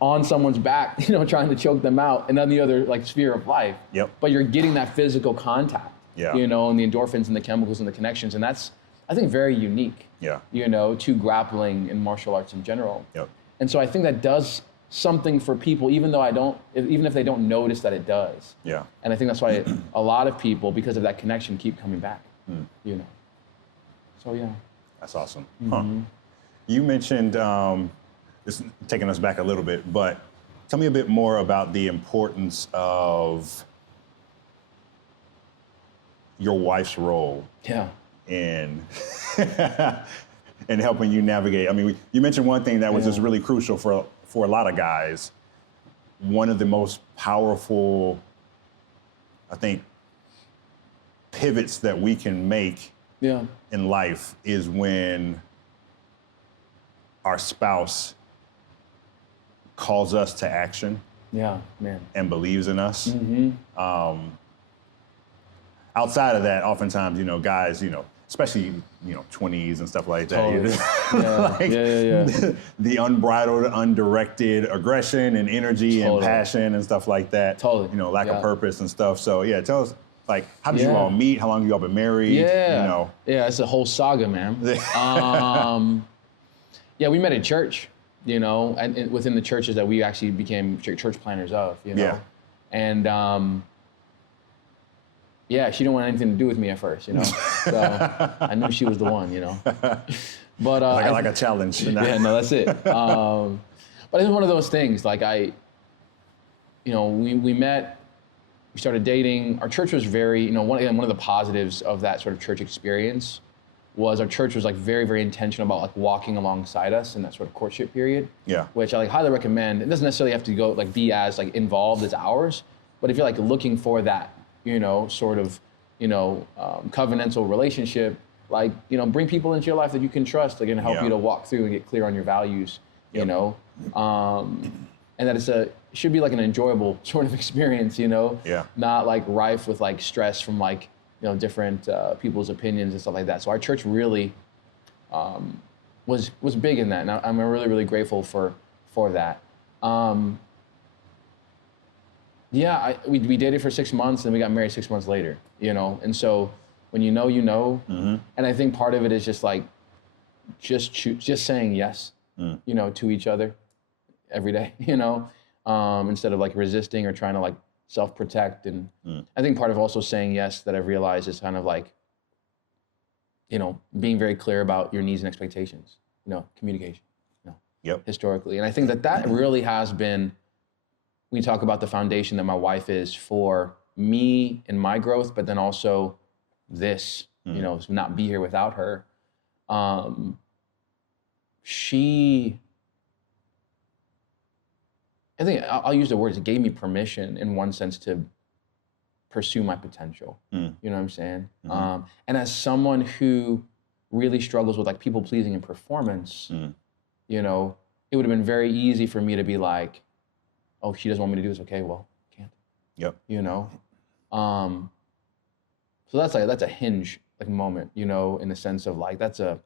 on someone's back, you know, trying to choke them out in any other like sphere of life. But you're getting that physical contact, you know, and the endorphins and the chemicals and the connections. And that's, I think, very unique, you know, to grappling in martial arts in general. And so I think that does something for people, even if they don't notice that it does. And I think that's why a lot of people, because of that connection, keep coming back, you know. So, yeah. That's awesome. You mentioned, this taking us back a little bit, but tell me a bit more about the importance of your wife's role in in helping you navigate. I mean, you mentioned one thing that was just really crucial for a lot of guys. One of the most powerful, I think, pivots that we can make in life is when our spouse calls us to action and believes in us. Outside of that, oftentimes, you know, guys, you know, especially, you know, 20s and stuff like that. The unbridled, undirected aggression and energy and passion and stuff like that. You know, lack of purpose and stuff. So tell us, like, how did you all meet? How long have you all been married? You know? It's a whole saga, man. We met at church, you know, and within the churches that we actually became church planners of, you know. And she didn't want anything to do with me at first, you know. So I knew she was the one, you know. But like a challenge. No, that's it. But it's one of those things. Like we met, we started dating. Our church was very, you know, one of the positives of that sort of church experience was our church was like very, very intentional about like walking alongside us in that sort of courtship period. Which I like highly recommend. It doesn't necessarily have to go like be as like involved as ours, but if you're like looking for that, you know, sort of, you know, covenantal relationship, like, you know, bring people into your life that you can trust. They're gonna help you to walk through and get clear on your values, you know, and that it should be like an enjoyable sort of experience, you know, not like rife with like stress from like, you know, different people's opinions and stuff like that. So our church really was big in that, and I'm really, really grateful for that. We dated for 6 months and we got married 6 months later, you know? And so when you know, and I think part of it is just like, just saying yes, you know, to each other every day, you know? Instead of like resisting or trying to like self-protect. And I think part of also saying yes that I've realized is kind of like, you know, being very clear about your needs and expectations, you know, communication, you know, historically. And I think that really has been, we talk about the foundation that my wife is for me and my growth, but then also this, you know, to not be here without her. I think I'll use the words, it gave me permission in one sense to pursue my potential. You know what I'm saying? And as someone who really struggles with like people pleasing and performance, you know, it would have been very easy for me to be like, oh, she doesn't want me to do this. Okay, well, can't. You know? So that's a hinge like moment, you know, in the sense of like, that's a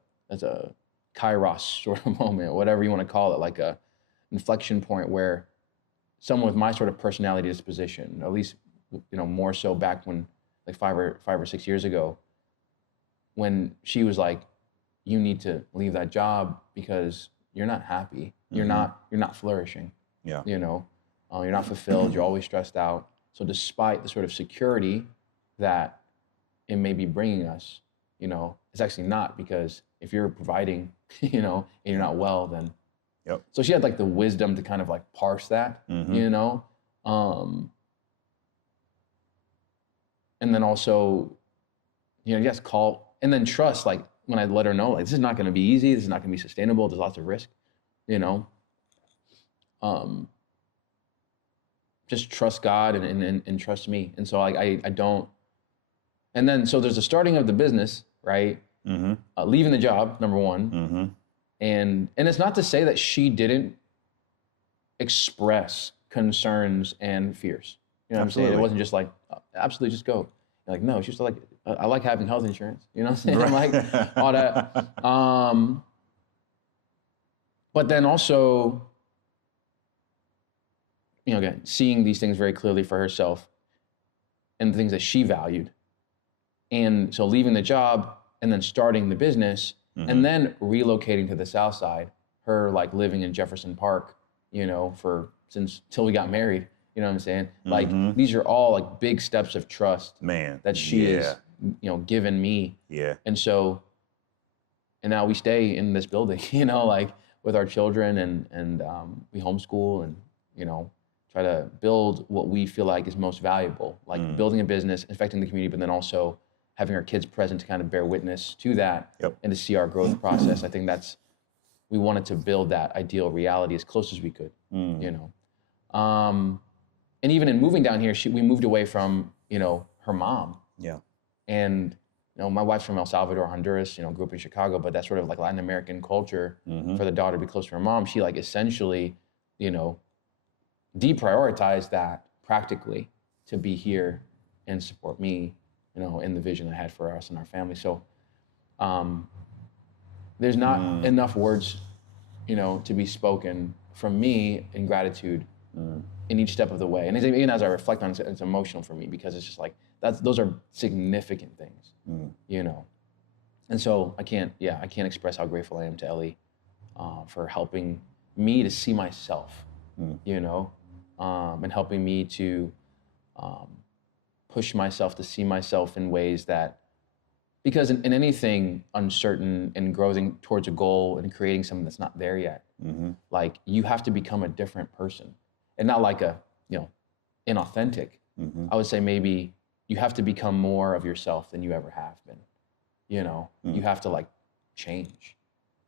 kairos sort of moment, whatever you want to call it, like a inflection point where someone with my sort of personality disposition, at least, you know, more so back when like 5 or 6 years ago, when she was like, you need to leave that job because you're not happy. You're not flourishing. You know, you're not fulfilled. You're always stressed out. So despite the sort of security that it may be bringing us, you know, it's actually not, because if you're providing, you know, and you're not well, then. So she had like the wisdom to kind of like parse that, you know, and then also, you know, yes, call and then trust. Like when I let her know, like this is not going to be easy. This is not going to be sustainable. There's lots of risk, you know. Just trust God and trust me. And so I don't. And then so there's the starting of the business, right? Leaving the job, number one. And it's not to say that she didn't express concerns and fears. You know what I'm saying? It wasn't just like, absolutely, just go. Like, no, she's like, I like having health insurance. You know what I'm saying? Right. Like all that. But then also, you know, again, seeing these things very clearly for herself and the things that she valued. And so leaving the job and then starting the business, and then relocating to the Southside, her like living in Jefferson Park, you know, till we got married, you know what I'm saying? Like these are all like big steps of trust that she is, you know, given me. And so, and now we stay in this building, you know, like with our children and we homeschool and, you know, try to build what we feel like is most valuable, like building a business, affecting the community, but then also having our kids present to kind of bear witness to that and to see our growth process. I think we wanted to build that ideal reality as close as we could, you know. And even in moving down here, we moved away from, you know, her mom. And, you know, my wife's from El Salvador, Honduras, you know, grew up in Chicago, but that's sort of like Latin American culture for the daughter to be close to her mom. She like essentially, you know, deprioritized that practically to be here and support me, you know, in the vision I had for us and our family. So there's not enough words, you know, to be spoken from me in gratitude in each step of the way. And even as I reflect on it, it's emotional for me because it's just like, those are significant things, you know. And so I can't express how grateful I am to Ellie for helping me to see myself, you know, and helping me to push myself to see myself in ways that, because in anything uncertain and growing towards a goal and creating something that's not there yet, like you have to become a different person, and not like a, you know, inauthentic. I would say maybe you have to become more of yourself than you ever have been. You know, you have to like change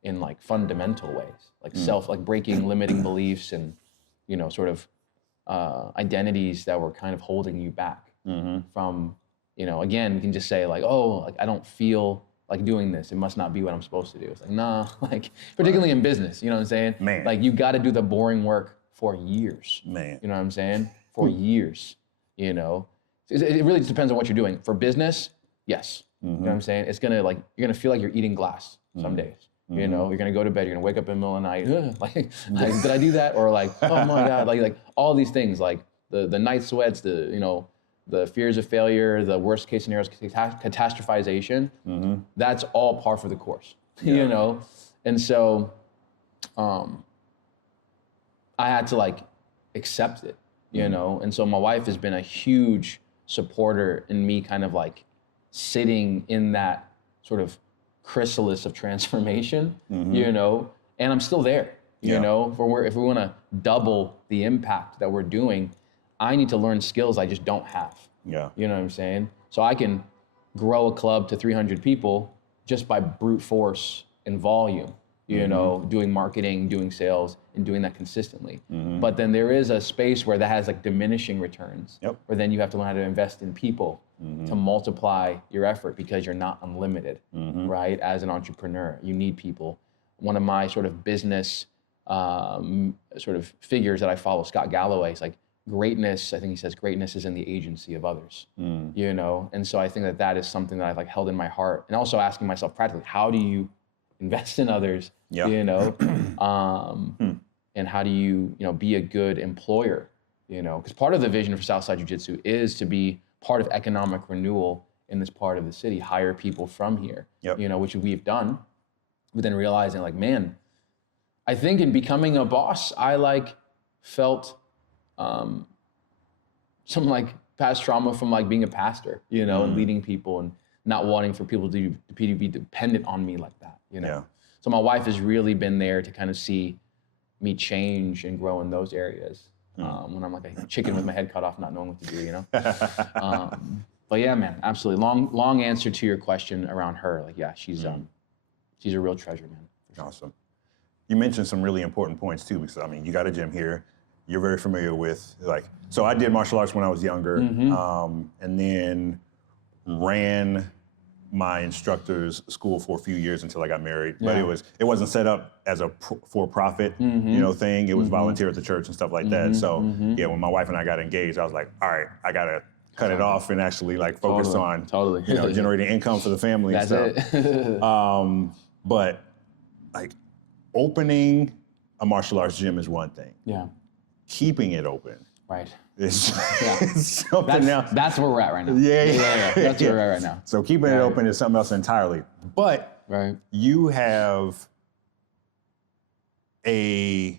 in like fundamental ways, like like breaking limiting beliefs and, you know, sort of identities that were kind of holding you back from, you know, again, we can just say like, oh, like I don't feel like doing this. It must not be what I'm supposed to do. It's like, nah, like particularly in business, you know what I'm saying? Like you got to do the boring work for years. You know what I'm saying? For years, you know? It really just depends on what you're doing. For business, yes. You know what I'm saying? It's gonna like, you're gonna feel like you're eating glass some days. You know, you're gonna go to bed, you're gonna wake up in the middle of the night, like did I do that? Or like, oh my God, like all these things, like the night sweats, the, you know, the fears of failure, the worst case scenarios, catastrophization, that's all par for the course, you know? And so I had to like accept it, you know? And so my wife has been a huge supporter in me kind of like sitting in that sort of chrysalis of transformation, you know, and I'm still there, you know, if we want to double the impact that we're doing, I need to learn skills I just don't have. Yeah. You know what I'm saying? So I can grow a club to 300 people just by brute force and volume, you know, doing marketing, doing sales, and doing that consistently. But then there is a space where that has like diminishing returns, where then you have to learn how to invest in people to multiply your effort because you're not unlimited, right? As an entrepreneur, you need people. One of my sort of business sort of figures that I follow, Scott Galloway, is like, greatness, I think he says, greatness is in the agency of others, you know? And so I think that that is something that I've like held in my heart. And also asking myself practically, how do you invest in others, you know? And how do you know, be a good employer, you know? Because part of the vision for Southside Jiu-Jitsu is to be part of economic renewal in this part of the city, hire people from here, you know, which we've done. But then realizing like, man, I think in becoming a boss, I like felt some like past trauma from like being a pastor, you know, and leading people and not wanting for people to be dependent on me like that, you know? So my wife has really been there to kind of see me change and grow in those areas. When I'm like a chicken with my head cut off, not knowing what to do, you know? But yeah, man, absolutely. Long answer to your question around her. Like, yeah, she's a real treasure, man. Awesome. You mentioned some really important points too, because I mean, you got a gym here. You're very familiar with like, so I did martial arts when I was younger, and then ran my instructor's school for a few years until I got married. But it wasn't set up as a for-profit, you know, thing. It was volunteer at the church and stuff like that. So yeah, when my wife and I got engaged, I was like, all right, I gotta cut it off and actually like focus on you know, generating income for the family and stuff. It. But like opening a martial arts gym is one thing. Keeping it open. Right. It's something else. That's where we're at right now. Yeah. That's where we're at right now. So keeping it open is something else entirely. But you have and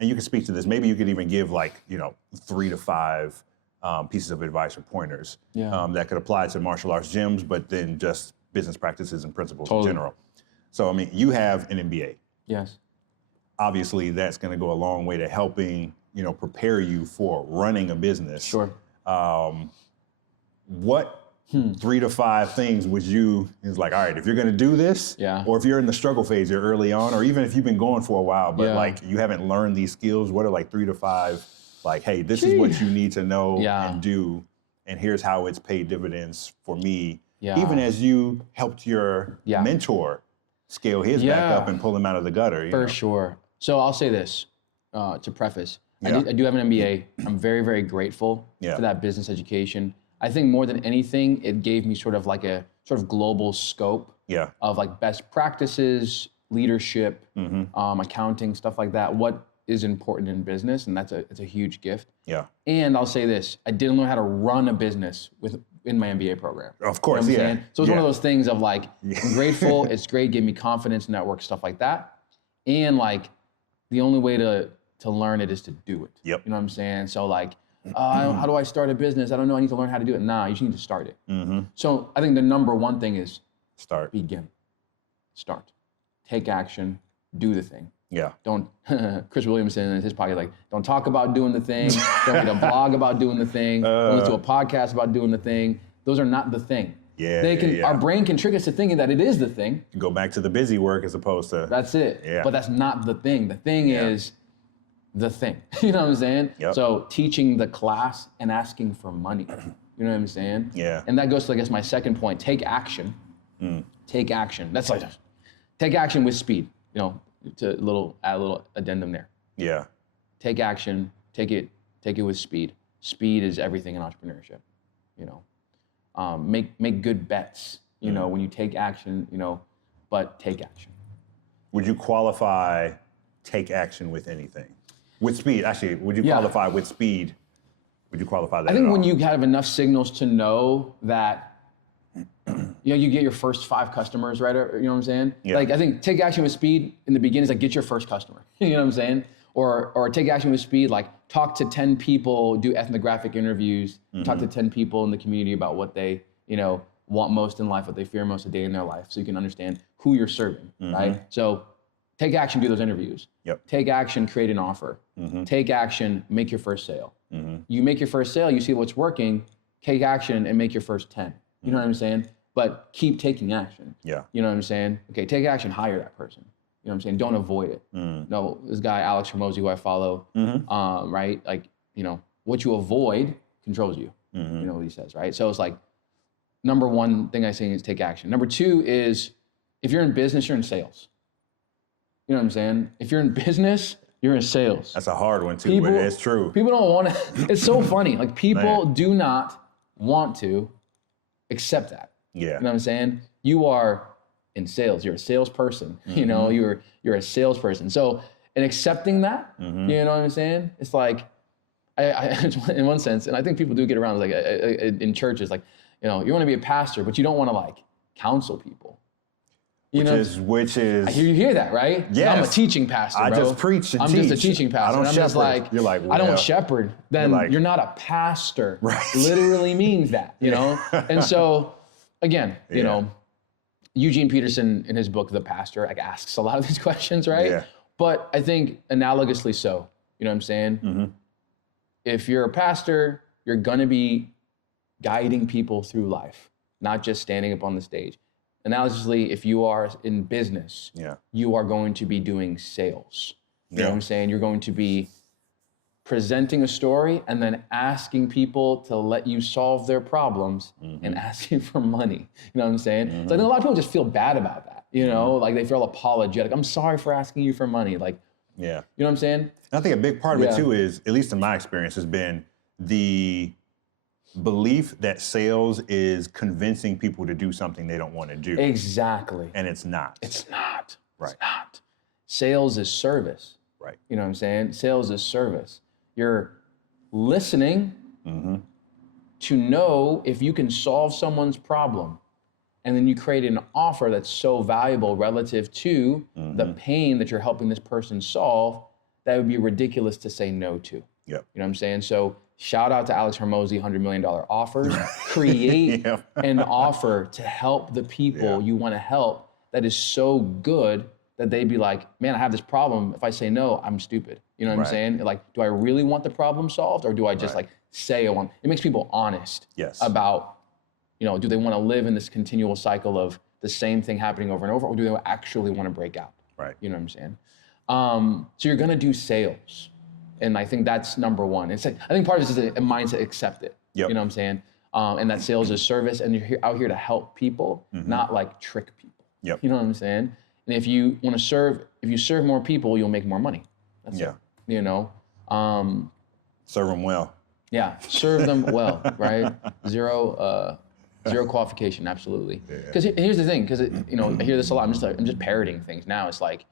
you can speak to this, maybe you could even give like, you know, 3 to 5 pieces of advice or pointers that could apply to martial arts gyms, but then just business practices and principles in general. So, I mean, you have an MBA. Yes. Obviously, that's going to go a long way to helping, you know, prepare you for running a business. Sure. What 3 to 5 things would you, is like, all right, if you're going to do this, or if you're in the struggle phase, you're early on, or even if you've been going for a while, but like you haven't learned these skills, what are like 3 to 5, like, hey, this is what you need to know and do, and here's how it's paid dividends for me, even as you helped your mentor scale his back up and pull him out of the gutter. For sure. So I'll say this to preface. I do have an MBA. I'm very, very grateful for that business education. I think more than anything, it gave me sort of like a sort of global scope of like best practices, leadership, accounting, stuff like that. What is important in business, and it's a huge gift. And I'll say this: I didn't learn how to run a business in my MBA program. Of course, you know what I'm saying? So it's one of those things of like, I'm grateful. It's great, gave me confidence, network, stuff like that. And like, the only way to learn it is to do it. You know what I'm saying? So like, how do I start a business? I don't know. I need to learn how to do it. Nah, you just need to start it. So I think the number one thing is begin. Start. Take action. Do the thing. Don't, Chris Williamson in his pocket, like, don't talk about doing the thing. Don't read a blog about doing the thing. Don't listen to a podcast about doing the thing. Those are not the thing. Our brain can trick us to thinking that it is the thing. Go back to the busy work as opposed to. That's it. But that's not the thing. The thing is the thing. You know what I'm saying? So teaching the class and asking for money. You know what I'm saying? And that goes to, I guess, my second point. Take action. Take action. That's like, take action with speed. You know, add a little addendum there. Take action. Take it with speed. Speed is everything in entrepreneurship. You know, make good bets. You know, when you take action. You know, but take action. Would you qualify take action with anything? With speed, actually, would you qualify with speed? Would you qualify that? I think when you have enough signals to know that, you know, you get your first 5 customers, right? You know what I'm saying? Like, I think take action with speed in the beginning is like, get your first customer. You know what I'm saying? Or take action with speed, like talk to 10 people, do ethnographic interviews, talk to 10 people in the community about what they, want most in life, what they fear most a day in their life, so you can understand who you're serving, right? So take action, do those interviews. Take action, create an offer. Take action, make your first sale. You make your first sale, you see what's working, take action and make your first 10. You know what I'm saying? But keep taking action. You know what I'm saying? Okay, take action, hire that person. You know what I'm saying? Don't avoid it. No, this guy, Alex Hormozi, who I follow, right? Like, what you avoid controls you. You know what he says, right? So it's like, number one thing I say is take action. Number two is, if you're in business, you're in sales. You know what I'm saying? If you're in business, you're in sales. That's a hard one too, but it's true. People don't want to, it's so funny. Like people do not want to accept that. You know what I'm saying? You are in sales. You're a salesperson. You're a salesperson. So in accepting that, you know what I'm saying? It's like, I in one sense, and I think people do get around like in churches, like, you want to be a pastor, but you don't want to like counsel people. Which is. You hear that, right? Yes. I'm a teaching pastor, bro. I just preach and I'm teach. just a teaching pastor. I don't shepherd. Just like, you're like, well, I don't shepherd. Then you're not a pastor. Right. Literally means that, you know? And so, again, Eugene Peterson in his book, The Pastor, like asks a lot of these questions, right? But I think analogously so, you know what I'm saying? If you're a pastor, you're gonna be guiding people through life, not just standing up on the stage. Analogously, if you are in business, you are going to be doing sales. You know what I'm saying? You're going to be presenting a story and then asking people to let you solve their problems and asking for money. You know what I'm saying? So I think a lot of people just feel bad about that. Like they feel apologetic. I'm sorry for asking you for money. Like, you know what I'm saying? I think a big part of it too is, at least in my experience, has been the belief that sales is convincing people to do something they don't want to do. Exactly. And it's not. It's not. Right. It's not. Sales is service. Right. You know what I'm saying? Sales is service. You're listening to know if you can solve someone's problem. And then you create an offer that's so valuable relative to the pain that you're helping this person solve, that would be ridiculous to say no to. You know what I'm saying? So shout out to Alex Hormozi, $100 million offers. Create an offer to help the people you want to help that is so good that they'd be like, man, I have this problem. If I say no, I'm stupid. You know what I'm saying? Like, do I really want the problem solved, or do I just like say I want? It makes people honest about, do they want to live in this continual cycle of the same thing happening over and over, or do they actually want to break out? You know what I'm saying? So you're gonna do sales. And I think that's number one. It's like, I think part of it is a mindset, accept it. You know what I'm saying? And that sales is service, and you're out here to help people, not like trick people. You know what I'm saying? And if you want to serve, if you serve more people, you'll make more money. That's it. Serve them well. Yeah, serve them well, right? Zero qualification, absolutely. Because here's the thing, because I hear this a lot. I'm just parroting things now. It's like,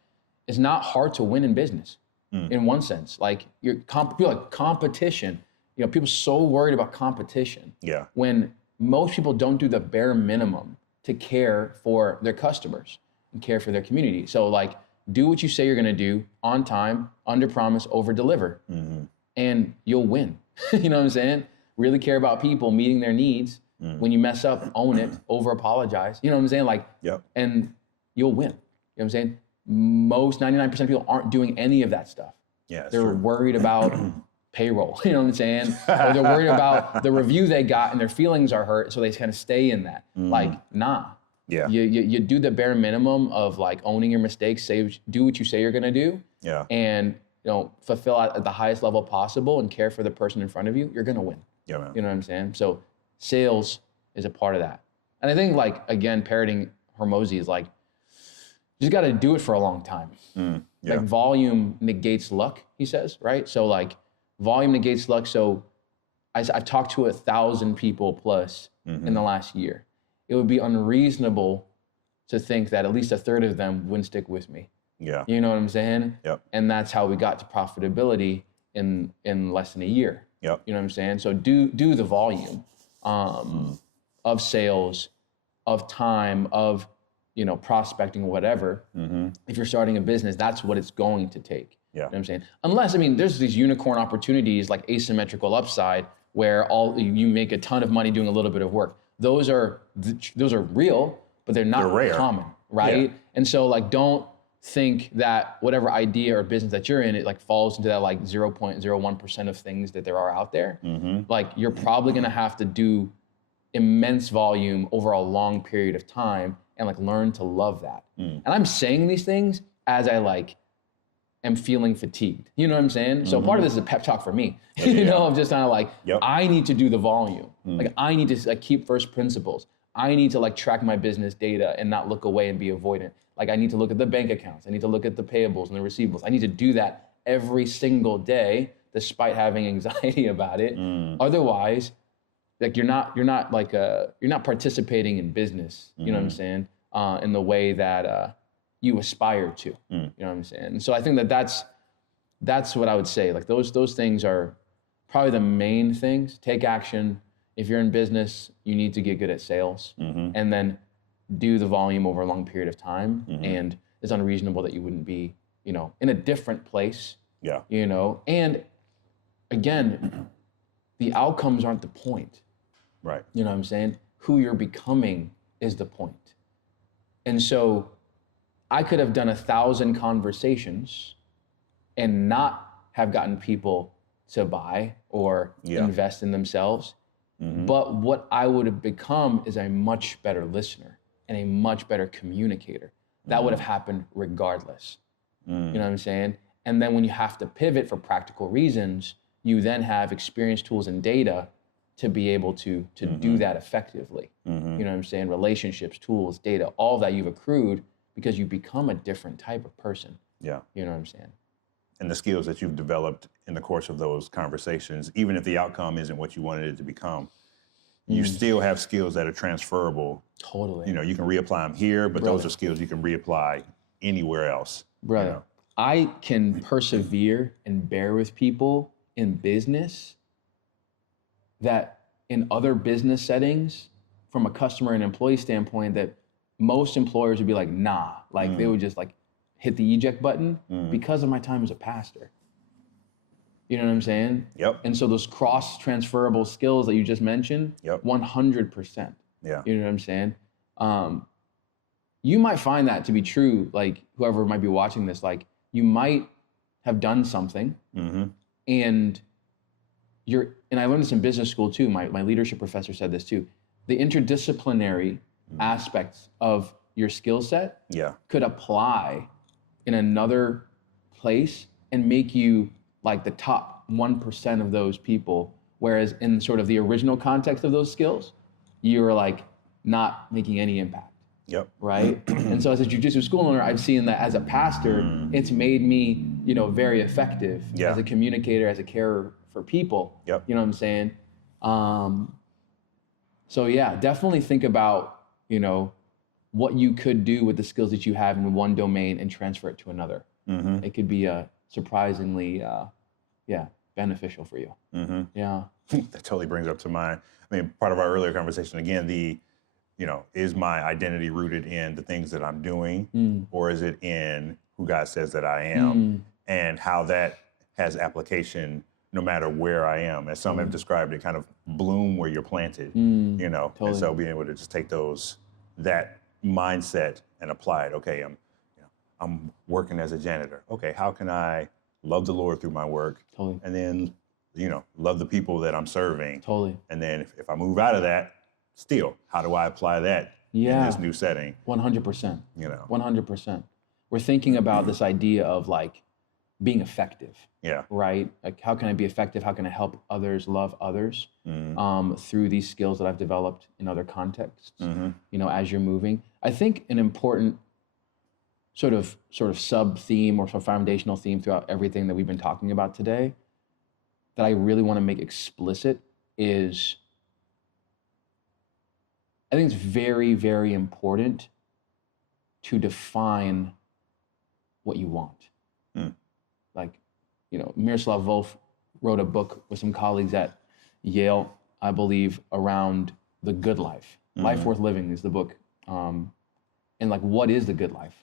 it's not hard to win in business. In one sense, like people like competition. People are so worried about competition. When most people don't do the bare minimum to care for their customers and care for their community. So like, do what you say you're gonna do on time, under promise, over deliver, and you'll win. You know what I'm saying? Really care about people, meeting their needs. When you mess up, own it, over apologize. You know what I'm saying? Like, and you'll win. You know what I'm saying? Most 99% of people aren't doing any of that stuff. They're worried about payroll, you know what I'm saying? Or they're worried about the review they got and their feelings are hurt, so they kind of stay in that. Like, nah. You do the bare minimum of like owning your mistakes, do what you say you're gonna do, and fulfill at the highest level possible and care for the person in front of you, you're gonna win. You know what I'm saying? So sales is a part of that. And I think like, again, parroting Hormozi is like, you just got to do it for a long time. Like volume negates luck, he says, right? So like volume negates luck. So I've talked to 1,000 people plus in the last year. It would be unreasonable to think that at least a third of them wouldn't stick with me. You know what I'm saying? And that's how we got to profitability in less than a year. You know what I'm saying? So do the volume of sales, of time, of prospecting, whatever. If you're starting a business, that's what it's going to take. Yeah. You know what I'm saying? Unless, there's these unicorn opportunities like asymmetrical upside where you make a ton of money doing a little bit of work. Those are real, but they're not rare. common, right? Yeah. And so like, don't think that whatever idea or business that you're in, it like falls into that like 0.01% of things that there are out there. Like you're probably gonna have to do immense volume over a long period of time and like learn to love that. And I'm saying these things as I like am feeling fatigued. You know what I'm saying? So part of this is a pep talk for me. I'm just kind of like, I need to do the volume. Like I need to like keep first principles. I need to like track my business data and not look away and be avoidant. Like I need to look at the bank accounts. I need to look at the payables and the receivables. I need to do that every single day, despite having anxiety about it. Otherwise, like you're not participating in business. You know what I'm saying? In the way that you aspire to. You know what I'm saying? And so I think that's what I would say. Like those things are probably the main things. Take action. If you're in business, you need to get good at sales, and then do the volume over a long period of time. And it's unreasonable that you wouldn't be, in a different place. Yeah. And again, the outcomes aren't the point. Right. You know what I'm saying? Who you're becoming is the point. And so I could have done 1,000 conversations and not have gotten people to buy or invest in themselves. But what I would have become is a much better listener and a much better communicator. That would have happened regardless. You know what I'm saying? And then when you have to pivot for practical reasons, you then have experience, tools, and data to be able to do that effectively. You know what I'm saying? Relationships, tools, data, all that you've accrued because you become a different type of person. Yeah. You know what I'm saying? And the skills that you've developed in the course of those conversations, even if the outcome isn't what you wanted it to become, you still have skills that are transferable. Totally. You can reapply them here, but those are skills you can reapply anywhere else. Brother, I can persevere and bear with people in business that in other business settings, from a customer and employee standpoint, that most employers would be like, nah, like they would just like hit the eject button because of my time as a pastor. You know what I'm saying? Yep. And so those cross transferable skills that you just mentioned, 100%. Yeah. You know what I'm saying? You might find that to be true, like whoever might be watching this, like you might have done something and I learned this in business school too, my leadership professor said this too, the interdisciplinary aspects of your skill set could apply in another place and make you like the top 1% of those people, whereas in sort of the original context of those skills, you're like not making any impact. Yep. Right? And so as a jiu-jitsu school owner, I've seen that as a pastor, it's made me, very effective as a communicator, as a carer for people. Yep. You know what I'm saying? So yeah, definitely think about, what you could do with the skills that you have in one domain and transfer it to another. It could be surprisingly, beneficial for you. Yeah. That totally brings up to part of our earlier conversation, again, is my identity rooted in the things that I'm doing, or is it in who God says that I am, and how that has application no matter where I am. As some have described it, kind of bloom where you're planted, Totally. And so being able to just take that mindset and apply it. Okay, I'm working as a janitor. Okay, how can I love the Lord through my work? Totally. And then, love the people that I'm serving. Totally. And then if I move out of that, still, how do I apply that in this new setting? 100%. 100%. We're thinking about this idea of like being effective. Yeah. Right? Like how can I be effective? How can I help others love others through these skills that I've developed in other contexts, as you're moving. I think an important sort of sub-theme or sort of foundational theme throughout everything that we've been talking about today that I really want to make explicit is I think it's very, very important to define what you want. Like, Miroslav Volf wrote a book with some colleagues at Yale, I believe, around the good life. Life Worth Living is the book. and like, what is the good life?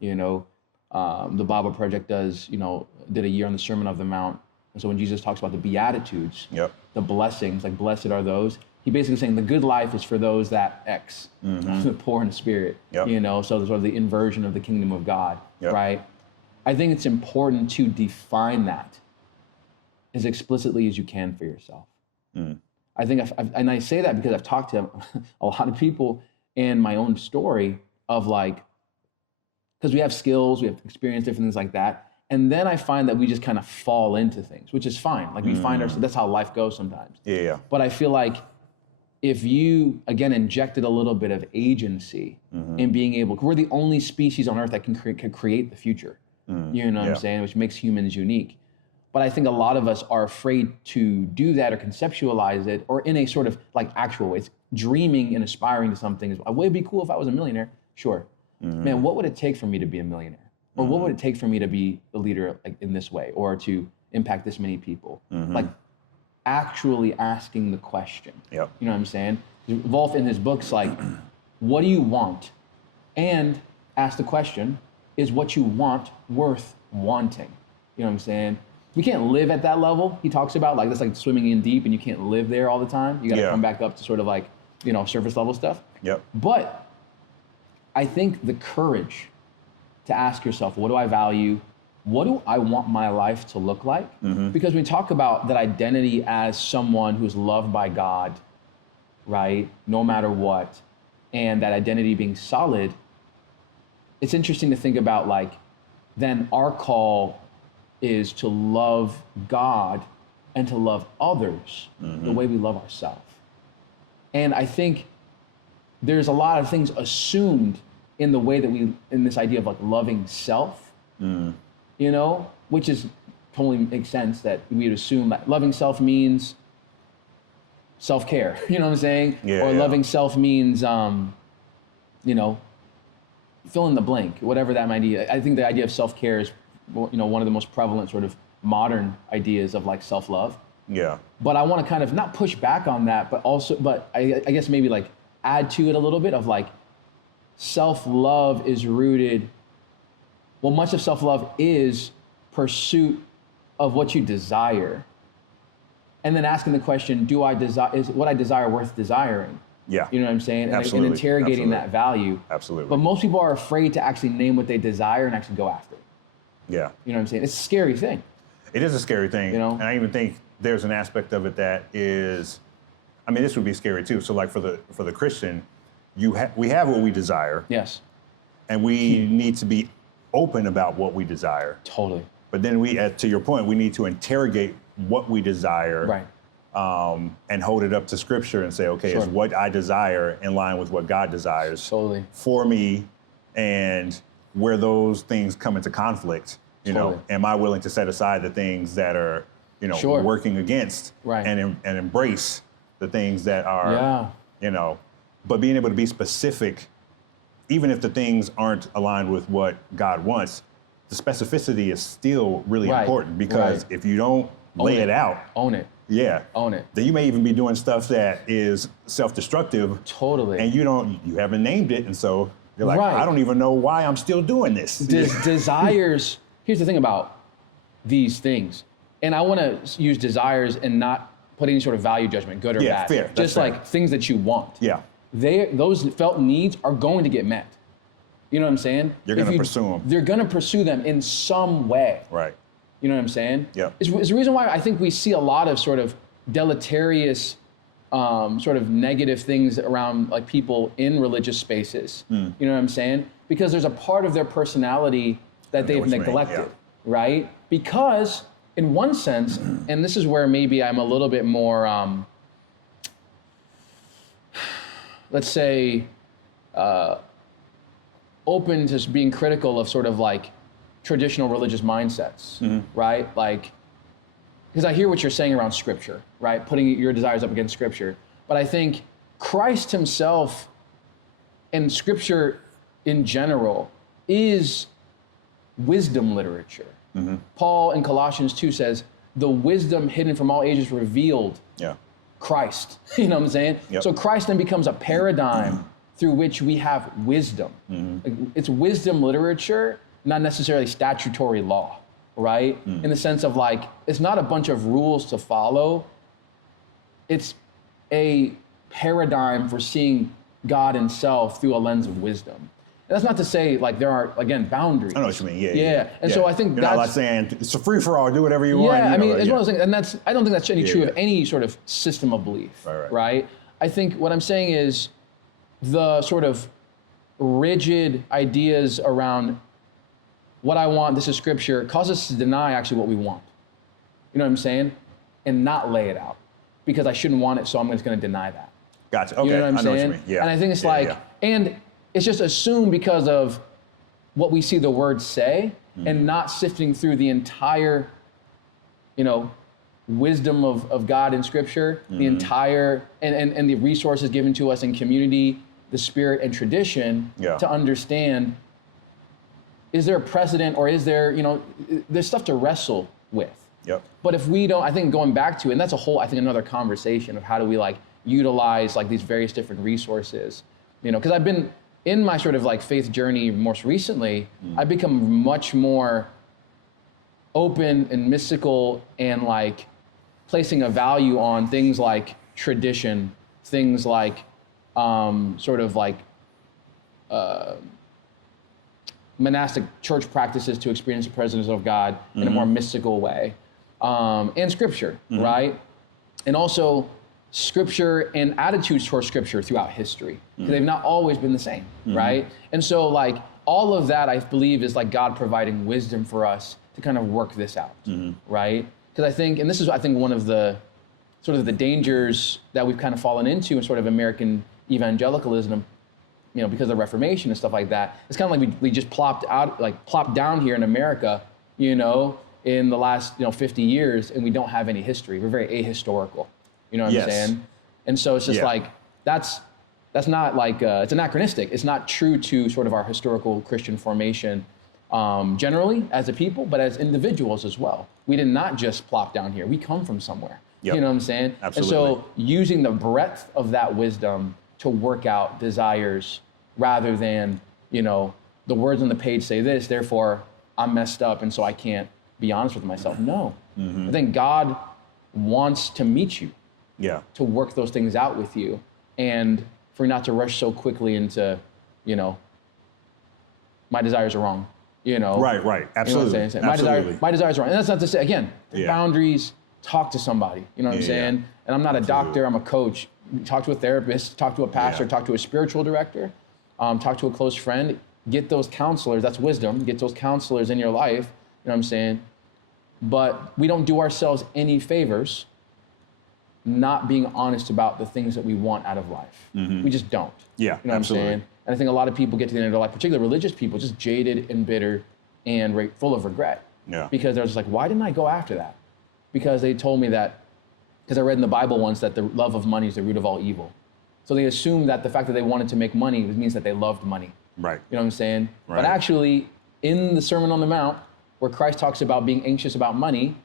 You know, the Bible Project did a year on the Sermon on the Mount. And so when Jesus talks about the Beatitudes, the blessings, like blessed are those, he basically saying the good life is for those that X, the poor in spirit, you know, so sort of the inversion of the kingdom of God, right? I think it's important to define that as explicitly as you can for yourself. I think, and I say that because I've talked to a lot of people in my own story of like, because we have skills, we have experience, different things like that. And then I find that we just kind of fall into things, which is fine. Like we find ourselves, that's how life goes sometimes. Yeah. But I feel like if you, again, injected a little bit of agency in being able, we're the only species on earth that can create the future. You know what I'm saying? Which makes humans unique. But I think a lot of us are afraid to do that or conceptualize it, or in a sort of like actual way. It's dreaming and aspiring to something. Would it be cool if I was a millionaire? Sure. Man, what would it take for me to be a millionaire? Or what would it take for me to be a leader like in this way, or to impact this many people? Like actually asking the question. You know what I'm saying? Wolf in his books, like, what do you want? And ask the question, is what you want worth wanting? You know what I'm saying? We can't live at that level. He talks about like, that's like swimming in deep and you can't live there all the time. You got to come back up to sort of like, you know, surface level stuff. But I think the courage to ask yourself, what do I value? What do I want my life to look like? Because we talk about that identity as someone who's loved by God, right? No matter what, and that identity being solid, it's interesting to think about like, then our call is to love God and to love others the way we love ourselves. And I think there's a lot of things assumed in the way that in this idea of like loving self, you know, which is totally makes sense that we'd assume that loving self means self-care, you know what I'm saying? Or loving self means, you know, fill in the blank, whatever that might be. I think the idea of self-care is, you know, one of the most prevalent sort of modern ideas of like self-love. But I want to kind of not push back on that, but I guess maybe like add to it a little bit of like, self-love is rooted, well, much of self-love is pursuit of what you desire. And then asking the question, is what I desire worth desiring? You know what I'm saying? And interrogating that value. But most people are afraid to actually name what they desire and actually go after it. You know what I'm saying? It's a scary thing. It is a scary thing. You know? And I even think there's an aspect of it that is, I mean, this would be scary too. So like for the Christian, we have what we desire. And we need to be open about what we desire. But then to your point, we need to interrogate what we desire. And hold it up to scripture and say, okay, is what I desire in line with what God desires for me, and where those things come into conflict, you know, am I willing to set aside the things that are, you know, working against and embrace the things that are, you know, but being able to be specific, even if the things aren't aligned with what God wants, the specificity is still really important, because if you don't lay it out, own it. Then you may even be doing stuff that is self-destructive. And you haven't named it, and so you're like, I don't even know why I'm still doing this. Desires. Here's the thing about these things, and I want to use desires and not put any sort of value judgment, good or bad. Fair. Just like things that you want. Those felt needs are going to get met. You know what I'm saying? You're going to pursue them. They're going to pursue them in some way. You know what I'm saying? It's the reason why I think we see a lot of sort of deleterious, sort of negative things around like people in religious spaces. You know what I'm saying? Because there's a part of their personality that they've neglected, right? Because in one sense, and this is where maybe I'm a little bit more, let's say, open to being critical of sort of like traditional religious mindsets, right? Like, because I hear what you're saying around scripture, right? Putting your desires up against scripture. But I think Christ himself and scripture in general is wisdom literature. Paul in Colossians 2 says, the wisdom hidden from all ages revealed Christ. You know what I'm saying? So Christ then becomes a paradigm through which we have wisdom. Like, it's wisdom literature, not necessarily statutory law, right? In the sense of like, it's not a bunch of rules to follow. It's a paradigm for seeing God himself through a lens of wisdom. And that's not to say like there are, again, boundaries. I know what you mean, And so I think You're not like saying it's a free for all, do whatever you want. Yeah, I mean, like, it's one of those things, and I don't think that's any true of any sort of system of belief, right? I think what I'm saying is the sort of rigid ideas around what I want, this is scripture, cause us to deny actually what we want. You know what I'm saying? And not lay it out. Because I shouldn't want it, so I'm just gonna deny that. Gotcha, okay, You know what I'm I know saying? what you mean, yeah. And I think it's and it's just assumed because of what we see the word say and not sifting through the entire, wisdom of God in scripture, the entire, and the resources given to us in community, the spirit and tradition to understand, is there a precedent or is there, there's stuff to wrestle with. Yep. But if we don't, I think going back to, and that's a whole, I think another conversation of how do we like utilize like these various different resources, because I've been in my sort of like faith journey most recently, I've become much more open and mystical and like placing a value on things like tradition, things like sort of like monastic church practices to experience the presence of God in a more mystical way. And scripture, right? And also scripture and attitudes towards scripture throughout history. Because they've not always been the same, right? And so like all of that I believe is like God providing wisdom for us to kind of work this out, right? Because I think, and this is I think one of the sort of the dangers that we've kind of fallen into in sort of American evangelicalism, because of the Reformation and stuff like that. It's kind of like we just plopped down here in America, in the last 50 years, and we don't have any history. We're very ahistorical. You know what I'm saying? And so it's just like that's not like it's anachronistic. It's not true to sort of our historical Christian formation generally as a people, but as individuals as well. We did not just plop down here. We come from somewhere. You know what I'm saying? Absolutely. And so using the breadth of that wisdom to work out desires rather than, the words on the page say this, therefore I'm messed up and so I can't be honest with myself. No. I think God wants to meet you. To work those things out with you and for not to rush so quickly into, my desires are wrong. Right. Absolutely. You know Absolutely. My desires are wrong. And that's not to say, again, boundaries, talk to somebody. You know what I'm saying? And I'm not a doctor, I'm a coach. Talk to a therapist, talk to a pastor, talk to a spiritual director, talk to a close friend, get those counselors, that's wisdom, get those counselors in your life, you know what I'm saying? But we don't do ourselves any favors not being honest about the things that we want out of life. We just don't. Yeah, you know what I'm saying? And I think a lot of people get to the end of their life, particularly religious people, just jaded and bitter and full of regret. Because they're just like, why didn't I go after that? Because they told me that, because I read in the Bible once that the love of money is the root of all evil. So they assumed that the fact that they wanted to make money means that they loved money. Right. You know what I'm saying? Right. But actually, in the Sermon on the Mount, where Christ talks about being anxious about money,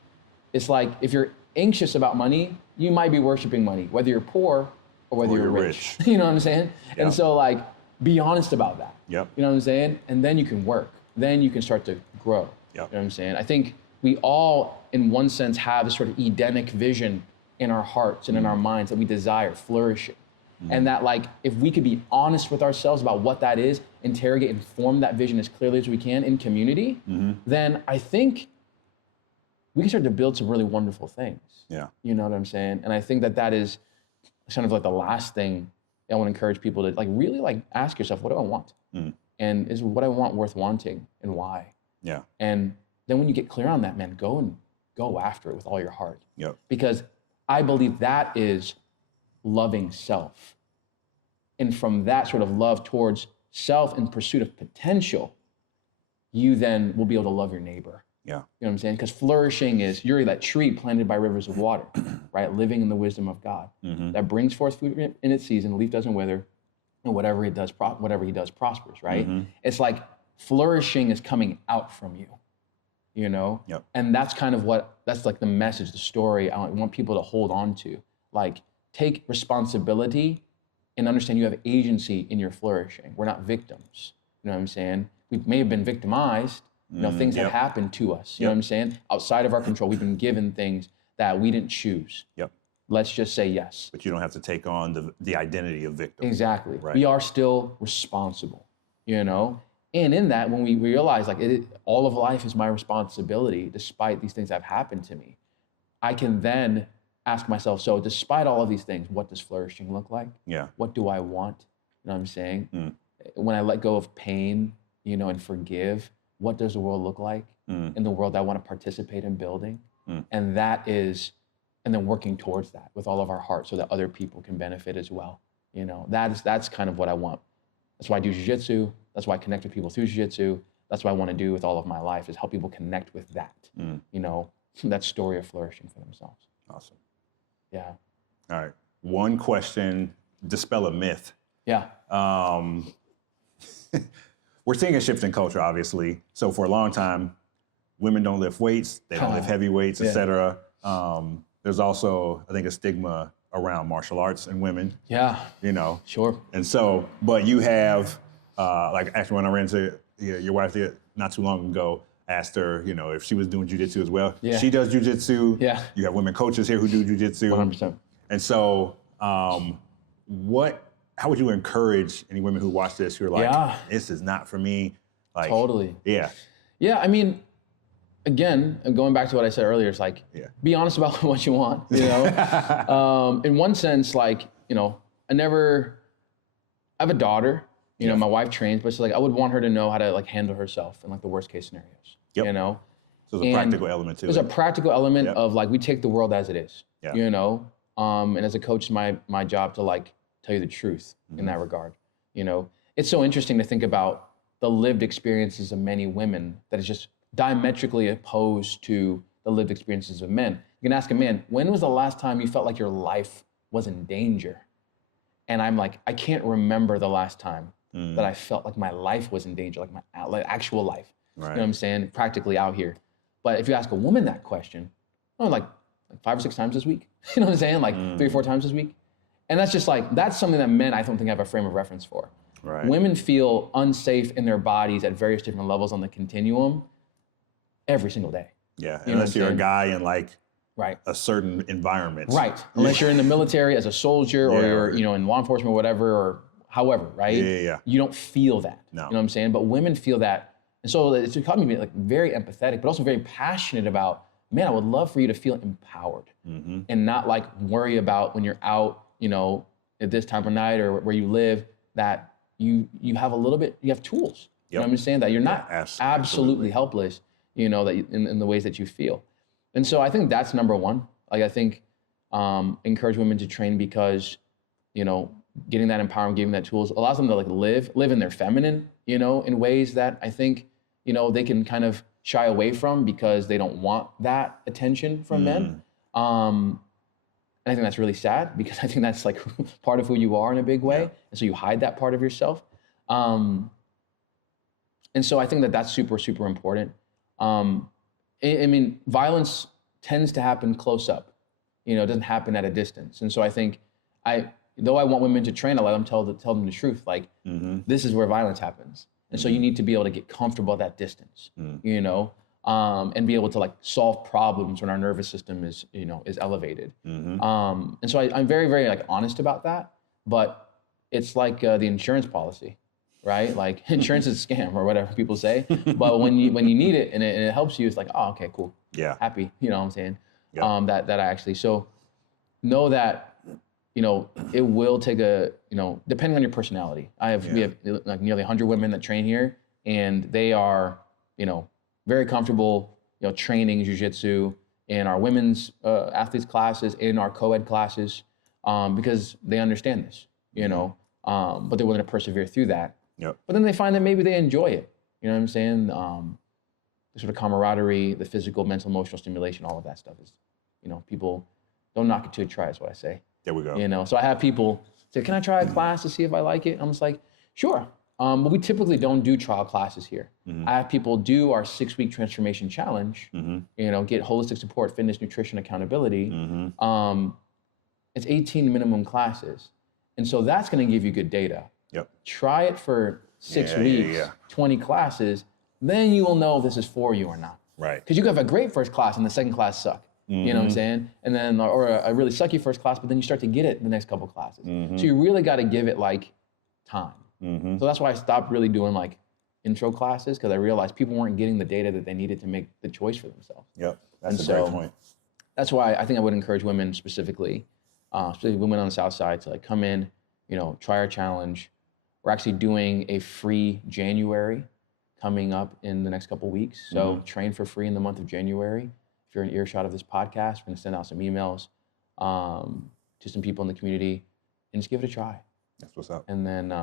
it's like, if you're anxious about money, you might be worshiping money, whether you're poor or whether you're rich. You know what I'm saying? And so like, be honest about that. You know what I'm saying? And then you can work. Then you can start to grow. You know what I'm saying? I think we all, in one sense, have this sort of Edenic vision in our hearts and in our minds that we desire, flourishing. And that like, if we could be honest with ourselves about what that is, interrogate and form that vision as clearly as we can in community, then I think we can start to build some really wonderful things. You know what I'm saying? And I think that is kind of like the last thing I want to encourage people to like really like ask yourself, what do I want? And is what I want worth wanting and why? And then when you get clear on that, man, go after it with all your heart. Because I believe that is loving self. And from that sort of love towards self in pursuit of potential, you then will be able to love your neighbor. You know what I'm saying? Because flourishing is, you're that tree planted by rivers of water, right? Living in the wisdom of God that brings forth food in its season, the leaf doesn't wither, and whatever he does prospers, right? It's like flourishing is coming out from you, And that's kind of that's like the message, the story I want people to hold on to. Like, take responsibility and understand you have agency in your flourishing. We're not victims. You know what I'm saying? We may have been victimized. Things have happened to us. You know what I'm saying? Outside of our control, we've been given things that we didn't choose. Let's just say yes. But you don't have to take on the identity of victim. Exactly. Right. We are still responsible, And in that, when we realize all of life is my responsibility, despite these things that have happened to me, I can then ask myself, so despite all of these things, what does flourishing look like? What do I want? You know what I'm saying? When I let go of pain, and forgive, what does the world look like in the world I want to participate in building? And that is, and then working towards that with all of our heart so that other people can benefit as well. That's kind of what I want. That's why I do jiu-jitsu. That's why I connect with people through jiu-jitsu. That's what I want to do with all of my life, is help people connect with that, that story of flourishing for themselves. Awesome. Yeah. All right. One question, dispel a myth. Yeah. We're seeing a shift in culture, obviously. So for a long time, women don't lift weights, they don't lift heavy weights, et cetera. There's also, I think, a stigma around martial arts and women. Yeah. Sure. And so, but you have, actually when I ran into your wife not too long ago, asked her, if she was doing jiu-jitsu as well. Yeah. She does jiu-jitsu. Yeah. You have women coaches here who do jiu-jitsu. 100%. And so, how would you encourage any women who watch this who are like, this is not for me? Totally. Yeah. Yeah, I mean, again, going back to what I said earlier, it's be honest about what you want, in one sense, I have a daughter, my wife trains, but it's I would want her to know how to handle herself in the worst case scenarios, So there's a practical element to it. There's a practical element of we take the world as it is, and as a coach, it's my job to tell you the truth in that regard, It's so interesting to think about the lived experiences of many women that is just diametrically opposed to the lived experiences of men. You can ask a man, when was the last time you felt like your life was in danger? And I'm I can't remember the last time that I felt like my life was in danger, my actual life. Right. You know what I'm saying? Practically out here. But if you ask a woman that question, 5 or 6 times this week. You know what I'm saying? 3 or 4 times this week. And that's just that's something that men, I don't think, have a frame of reference for. Right. Women feel unsafe in their bodies at various different levels on the continuum every single day. Yeah, unless you're a guy in right. a certain environment. Right, unless you're in the military as a soldier or you're in law enforcement or whatever, or however, right? Yeah. You don't feel that. No. You know what I'm saying? But women feel that. And so it's caught me very empathetic, but also very passionate about, man, I would love for you to feel empowered and not worry about when you're out, at this time of night or where you live, that you have you have tools. You know what I'm saying? That you're not absolutely helpless, that in the ways that you feel. And so I think that's number one. I think encourage women to train because, getting that empowerment, giving that tools allows them to live in their feminine, in ways that I think, they can kind of shy away from because they don't want that attention from men. And I think that's really sad because I think that's part of who you are in a big way. Yeah. And so you hide that part of yourself. And so I think that that's super, super important. I mean, violence tends to happen close up. It doesn't happen at a distance. And so I think though I want women to train, I let them tell them the truth. This is where violence happens. And so you need to be able to get comfortable at that distance, and be able to solve problems when our nervous system is elevated. And so I'm very, very honest about that, but it's the insurance policy, right? Insurance is a scam or whatever people say, but when you need it and it helps you, it's oh, okay, cool. Yeah. Happy, you know what I'm saying? Yep. That I actually, so know that, it will take depending on your personality. We have nearly 100 women that train here, and they are, very comfortable, training jiu-jitsu in our women's athletes classes, in our co-ed classes, because they understand this, but they're willing to persevere through that. Yep. But then they find that maybe they enjoy it. You know what I'm saying? The sort of camaraderie, the physical, mental, emotional stimulation, all of that stuff is, people don't knock it till you try, is what I say. There we go. So I have people say, can I try a class to see if I like it? I'm just sure. But we typically don't do trial classes here. I have people do our 6-week transformation challenge, get holistic support, fitness, nutrition, accountability. It's 18 minimum classes. And so that's going to give you good data. Yep. Try it for 6 weeks, 20 classes, then you will know if this is for you or not. Right. Because you could have a great first class and the second class suck. You know what I'm saying? And then, or a really sucky first class, but then you start to get it in the next couple classes. So you really got to give it like time. So that's why I stopped really doing like intro classes, because I realized people weren't getting the data that they needed to make the choice for themselves. Yep, that's a great point. That's why I think I would encourage women specifically, especially women on the South Side, to like come in, you know, try our challenge. We're actually doing a free January coming up in the next couple weeks. So train for free in the month of January. If you're in earshot of this podcast, we're gonna send out some emails to some people in the community and just give it a try. That's what's up. And then,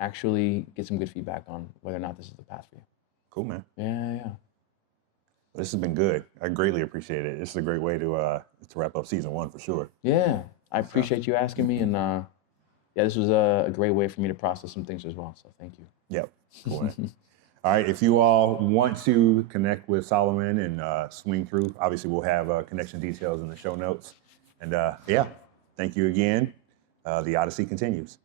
actually get some good feedback on whether or not this is the path for you. Cool, man. Yeah. This has been good. I greatly appreciate it. This is a great way to wrap up season 1 for sure. Yeah, I appreciate you asking me, and this was a great way for me to process some things as well. So thank you. Yep. Cool, man. All right. If you all want to connect with Solomon and swing through, obviously we'll have connection details in the show notes. And thank you again. The Odyssey continues.